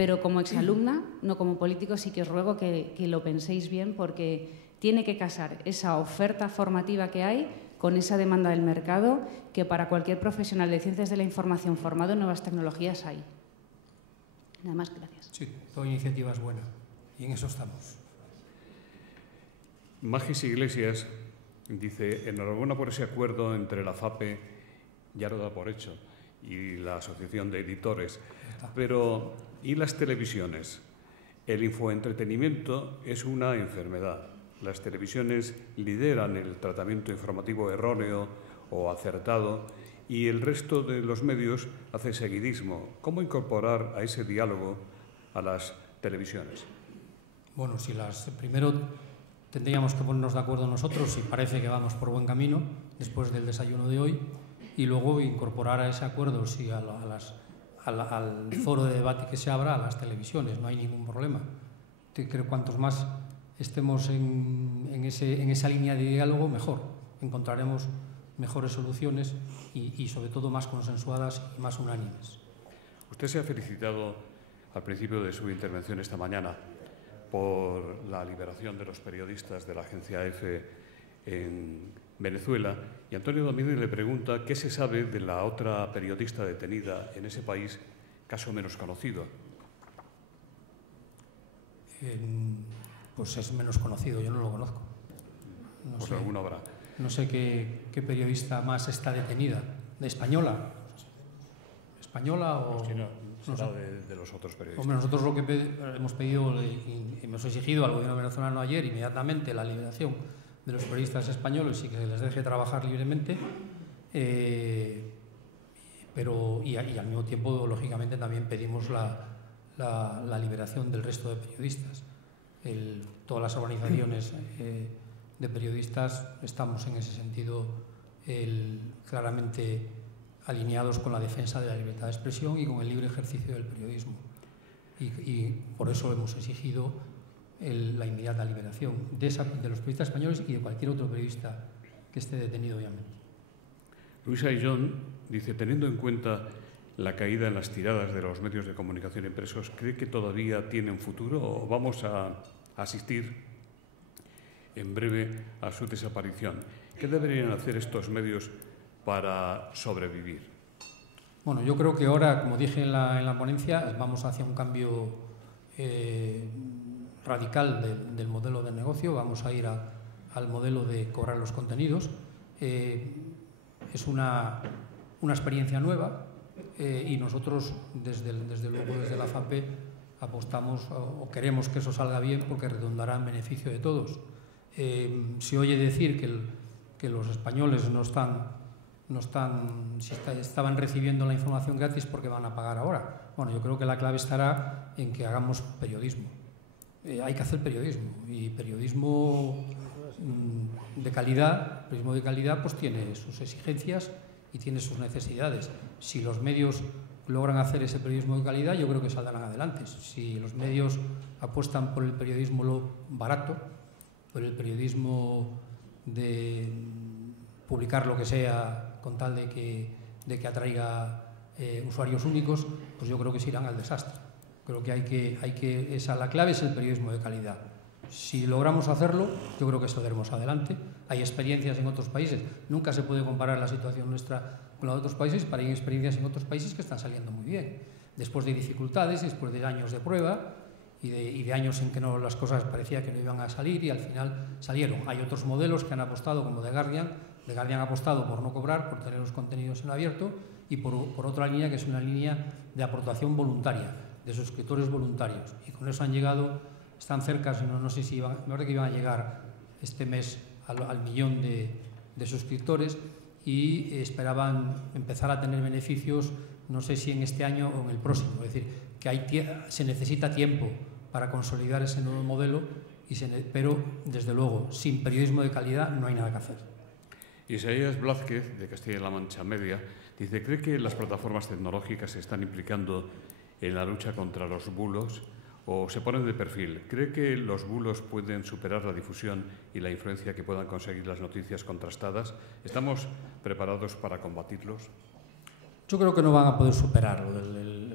pero como exalumna, no como político, sí que os ruego que lo penséis bien, porque tiene que casar esa oferta formativa que hay con esa demanda del mercado, que para cualquier profesional de ciencias de la información formado en nuevas tecnologías hay. Nada más, gracias. Sí, toda iniciativa es buena y en eso estamos. Magis Iglesias dice: enhorabuena por ese acuerdo entre la FAPE, ya lo da por hecho, y la Asociación de Editores. Pero, ¿y las televisiones? El infoentretenimiento es una enfermedad. Las televisiones lideran el tratamiento informativo erróneo o acertado y el resto de los medios hace seguidismo. ¿Cómo incorporar a ese diálogo a las televisiones? Bueno, primero tendríamos que ponernos de acuerdo nosotros, si parece que vamos por buen camino, después del desayuno de hoy, y luego incorporar a ese acuerdo al foro de debate que se abra a las televisiones. No hay ningún problema. Creo que cuantos más estemos en esa línea de diálogo, mejor. Encontraremos mejores soluciones y sobre todo más consensuadas y más unánimes. Usted se ha felicitado al principio de su intervención esta mañana por la liberación de los periodistas de la agencia EFE en Venezuela, y Antonio Domínguez le pregunta qué se sabe de la otra periodista detenida en ese país, caso menos conocido. Pues es menos conocido, yo no lo conozco. No sé, alguna habrá. No sé qué periodista más está detenida. ¿De española? ¿Española o...? Sí, no sé. De los otros periodistas. Hombre, nosotros lo que hemos pedido y hemos exigido al gobierno venezolano ayer inmediatamente la liberación de los periodistas españoles y que se les deje trabajar libremente, pero al mismo tiempo, lógicamente, también pedimos la liberación del resto de periodistas. Todas las organizaciones de periodistas estamos en ese sentido claramente alineados con la defensa de la libertad de expresión y con el libre ejercicio del periodismo. Y por eso hemos exigido la inmediata liberación de los periodistas españoles y de cualquier otro periodista que esté detenido, obviamente. Luisa Ayllón dice: teniendo en cuenta la caída en las tiradas de los medios de comunicación impresos, ¿cree que todavía tienen futuro o vamos a asistir en breve a su desaparición? ¿Qué deberían hacer estos medios para sobrevivir? Bueno, yo creo que ahora, como dije en la ponencia, vamos hacia un cambio radical del modelo de negocio. Vamos a ir al modelo de cobrar los contenidos. Es una experiencia nueva y nosotros, desde luego, desde la FAPE, apostamos o queremos que eso salga bien porque redundará en beneficio de todos. Se oye decir que los españoles si estaban recibiendo la información gratis porque van a pagar ahora. Bueno, yo creo que la clave estará en que hagamos periodismo. Hay que hacer periodismo y periodismo de calidad. Periodismo de calidad pues tiene sus exigencias y tiene sus necesidades. Si los medios logran hacer ese periodismo de calidad, yo creo que saldrán adelante. Si los medios apuestan por el periodismo barato, por el periodismo de publicar lo que sea con tal de que atraiga usuarios únicos, pues yo creo que se irán al desastre. Creo que la clave es el periodismo de calidad. Si logramos hacerlo, yo creo que saldremos adelante. Hay experiencias en otros países. Nunca se puede comparar la situación nuestra con la de otros países, pero hay experiencias en otros países que están saliendo muy bien. Después de dificultades, después de años de prueba y de años en que las cosas parecía que no iban a salir y al final salieron. Hay otros modelos que han apostado, como The Guardian. The Guardian ha apostado por no cobrar, por tener los contenidos en abierto, y por otra línea que es una línea de aportación voluntaria, de suscriptores voluntarios. Y con eso han llegado, están cerca, no sé si me parece que iban a llegar este mes al millón de suscriptores y esperaban empezar a tener beneficios, no sé si en este año o en el próximo. Es decir, que se necesita tiempo para consolidar ese nuevo modelo, pero desde luego, sin periodismo de calidad no hay nada que hacer. Isaías Blázquez, de Castilla-La Mancha Media, dice: ¿cree que las plataformas tecnológicas se están implicando en la lucha contra los bulos o se ponen de perfil? ¿Cree que los bulos pueden superar la difusión y la influencia que puedan conseguir las noticias contrastadas? ¿Estamos preparados para combatirlos? Yo creo que no van a poder superarlo.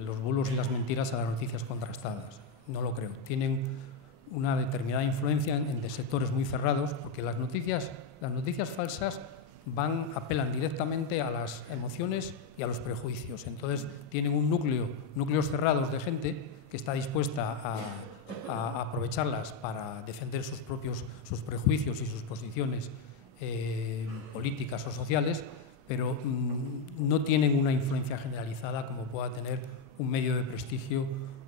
los bulos y las mentiras a las noticias contrastadas. No lo creo. Tienen una determinada influencia en sectores muy cerrados, porque las noticias falsas apelan directamente a las emociones y a los prejuicios. Entonces tienen núcleos cerrados de gente que está dispuesta a aprovecharlas para defender sus prejuicios y sus posiciones políticas o sociales, pero no tienen una influencia generalizada como pueda tener un medio de prestigio,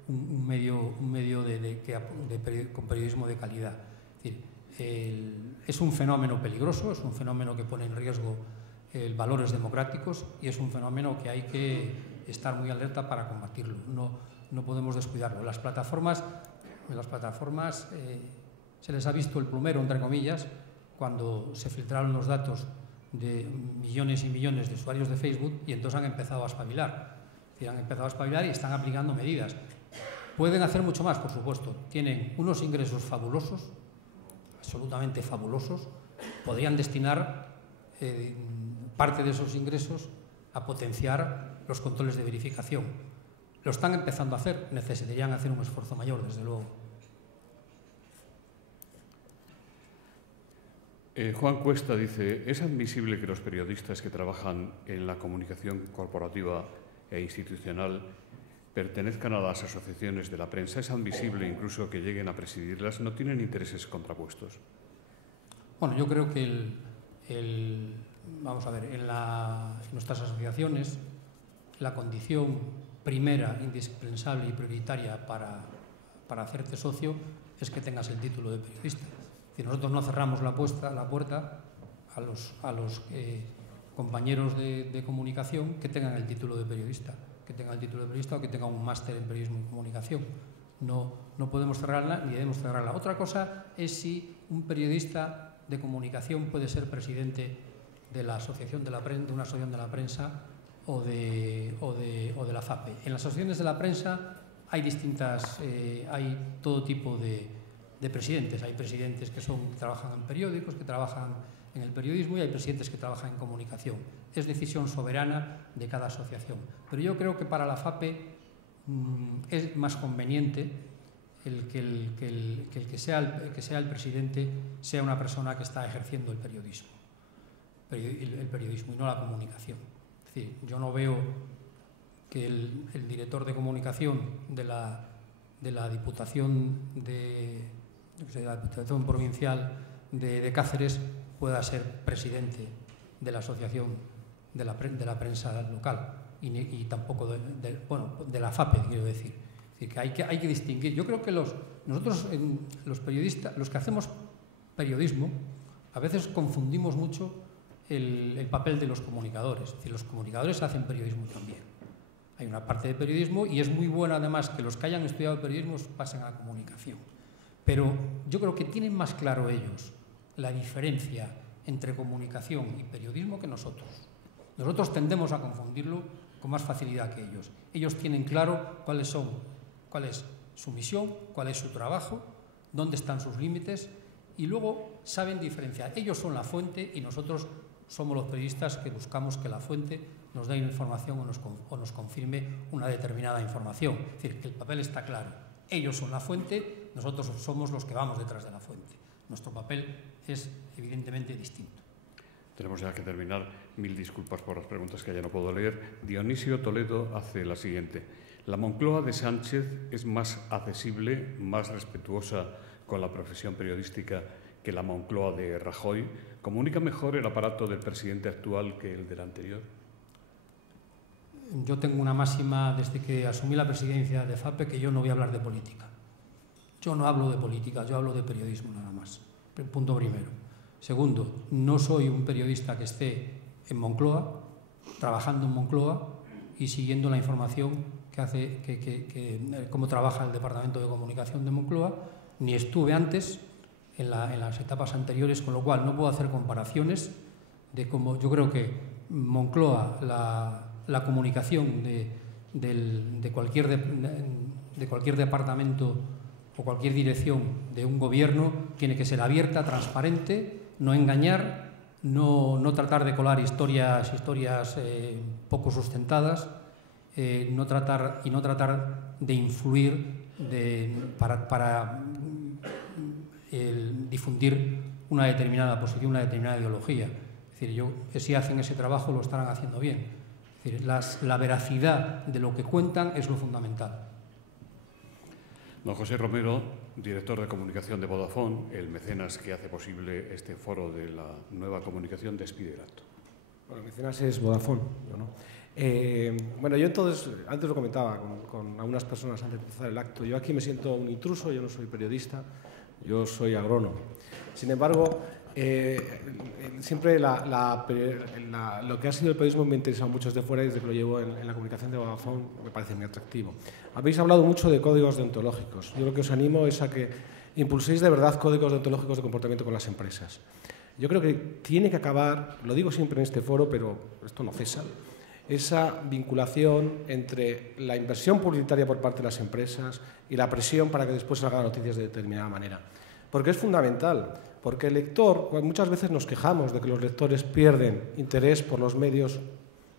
un medio con periodismo de calidad. Es decir, es un fenómeno peligroso, es un fenómeno que pone en riesgo valores democráticos y es un fenómeno que hay que estar muy alerta para combatirlo. No podemos descuidarlo. Las plataformas se les ha visto el plumero, entre comillas, cuando se filtraron los datos de millones y millones de usuarios de Facebook, y entonces han empezado a espabilar. Es decir, han empezado a espabilar y están aplicando medidas. Pueden hacer mucho más, por supuesto. Tienen unos ingresos fabulosos, absolutamente fabulosos. Podrían destinar parte de esos ingresos a potenciar los controles de verificación. Lo están empezando a hacer, necesitarían hacer un esfuerzo mayor, desde luego. Juan Cuesta dice, ¿es admisible que los periodistas que trabajan en la comunicación corporativa e institucional pertenezcan a las asociaciones de la prensa? ¿Es admisible incluso que lleguen a presidirlas? ¿No tienen intereses contrapuestos? Bueno, yo creo que vamos a ver, en nuestras asociaciones la condición primera, indispensable y prioritaria para hacerte socio es que tengas el título de periodista. Es decir, nosotros no cerramos la puerta a los compañeros de comunicación que tengan el título de periodista, o que tengan un máster en periodismo y comunicación. No podemos cerrarla ni debemos cerrarla. Otra cosa es si un periodista de comunicación puede ser presidente de la asociación de una asociación de la prensa o de la FAPE. En las asociaciones de la prensa hay hay todo tipo de presidentes. Hay presidentes que trabajan en periódicos, que trabajan en el periodismo, y hay presidentes que trabajan en comunicación. Es decisión soberana de cada asociación. Pero yo creo que para la FAPE es más conveniente que el que sea el presidente sea una persona que está ejerciendo el periodismo y no la comunicación. Es decir, yo no veo que el director de comunicación de la Diputación Provincial de Cáceres pueda ser presidente de la asociación de la prensa local y tampoco de la FAPE, quiero decir. Es decir, que hay que distinguir. Yo creo que nosotros, los periodistas, los que hacemos periodismo, a veces confundimos mucho el papel de los comunicadores. Es decir, los comunicadores hacen periodismo también. Hay una parte de periodismo y es muy bueno además que los que hayan estudiado periodismo pasen a la comunicación. Pero yo creo que tienen más claro ellos la diferencia entre comunicación y periodismo que nosotros. Nosotros tendemos a confundirlo con más facilidad que ellos. Ellos tienen claro cuál es su misión, cuál es su trabajo, dónde están sus límites y luego saben diferenciar. Ellos son la fuente y nosotros somos los periodistas que buscamos que la fuente nos dé información o nos confirme una determinada información. Es decir, que el papel está claro. Ellos son la fuente, nosotros somos los que vamos detrás de la fuente. Nuestro papel es evidentemente distinto. Tenemos ya que terminar. Mil disculpas por las preguntas que ya no puedo leer. Dionisio Toledo hace la siguiente. ¿La Moncloa de Sánchez es más accesible, más respetuosa con la profesión periodística que la Moncloa de Rajoy? ¿Comunica mejor el aparato del presidente actual que el del anterior? Yo tengo una máxima desde que asumí la presidencia de FAPE, que yo no voy a hablar de política. Yo no hablo de política, yo hablo de periodismo nada más. Punto primero. Segundo, no soy un periodista que esté en Moncloa, trabajando en Moncloa y siguiendo la información que hace, cómo trabaja el Departamento de Comunicación de Moncloa, ni estuve antes en las etapas anteriores, con lo cual no puedo hacer comparaciones de cómo yo creo que Moncloa, la comunicación de cualquier departamento o cualquier dirección de un gobierno tiene que ser abierta, transparente, no engañar, no tratar de colar historias poco sustentadas no tratar de influir para difundir una determinada posición, una determinada ideología. Es decir, si hacen ese trabajo lo estarán haciendo bien. Es decir, la veracidad de lo que cuentan es lo fundamental. Don José Romero, director de comunicación de Vodafone, el mecenas que hace posible este foro de la nueva comunicación, despide el acto. Bueno, el mecenas es Vodafone, yo no. Bueno, yo entonces, antes lo comentaba con algunas personas antes de empezar el acto, yo aquí me siento un intruso, yo no soy periodista, yo soy agrónomo. Sin embargo, siempre lo que ha sido el periodismo me ha interesado mucho desde fuera y desde que lo llevo en la comunicación de Vodafone me parece muy atractivo. Habéis hablado mucho de códigos deontológicos. Yo lo que os animo es a que impulséis de verdad códigos deontológicos de comportamiento con las empresas. Yo creo que tiene que acabar, lo digo siempre en este foro, pero esto no cesa, esa vinculación entre la inversión publicitaria por parte de las empresas y la presión para que después salgan noticias de determinada manera. Porque es fundamental, porque el lector, muchas veces nos quejamos de que los lectores pierden interés por los medios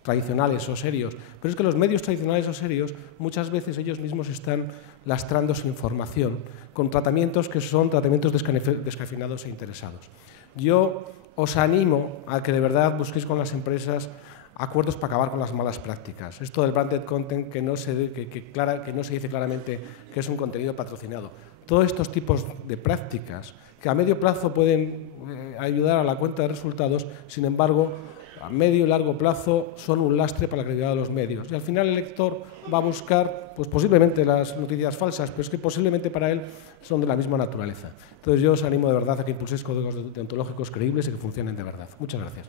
tradicionales o serios, pero es que los medios tradicionales o serios muchas veces ellos mismos están lastrando su información con tratamientos que son tratamientos descafeinados e interesados. Yo os animo a que de verdad busquéis con las empresas acuerdos para acabar con las malas prácticas. Esto del branded content que no se dice claramente que es un contenido patrocinado. Todos estos tipos de prácticas que a medio plazo pueden ayudar a la cuenta de resultados, sin embargo, a medio y largo plazo son un lastre para la credibilidad de los medios. Y al final el lector va a buscar, pues posiblemente las noticias falsas, pero es que posiblemente para él son de la misma naturaleza. Entonces yo os animo de verdad a que impulséis códigos deontológicos creíbles y que funcionen de verdad. Muchas gracias.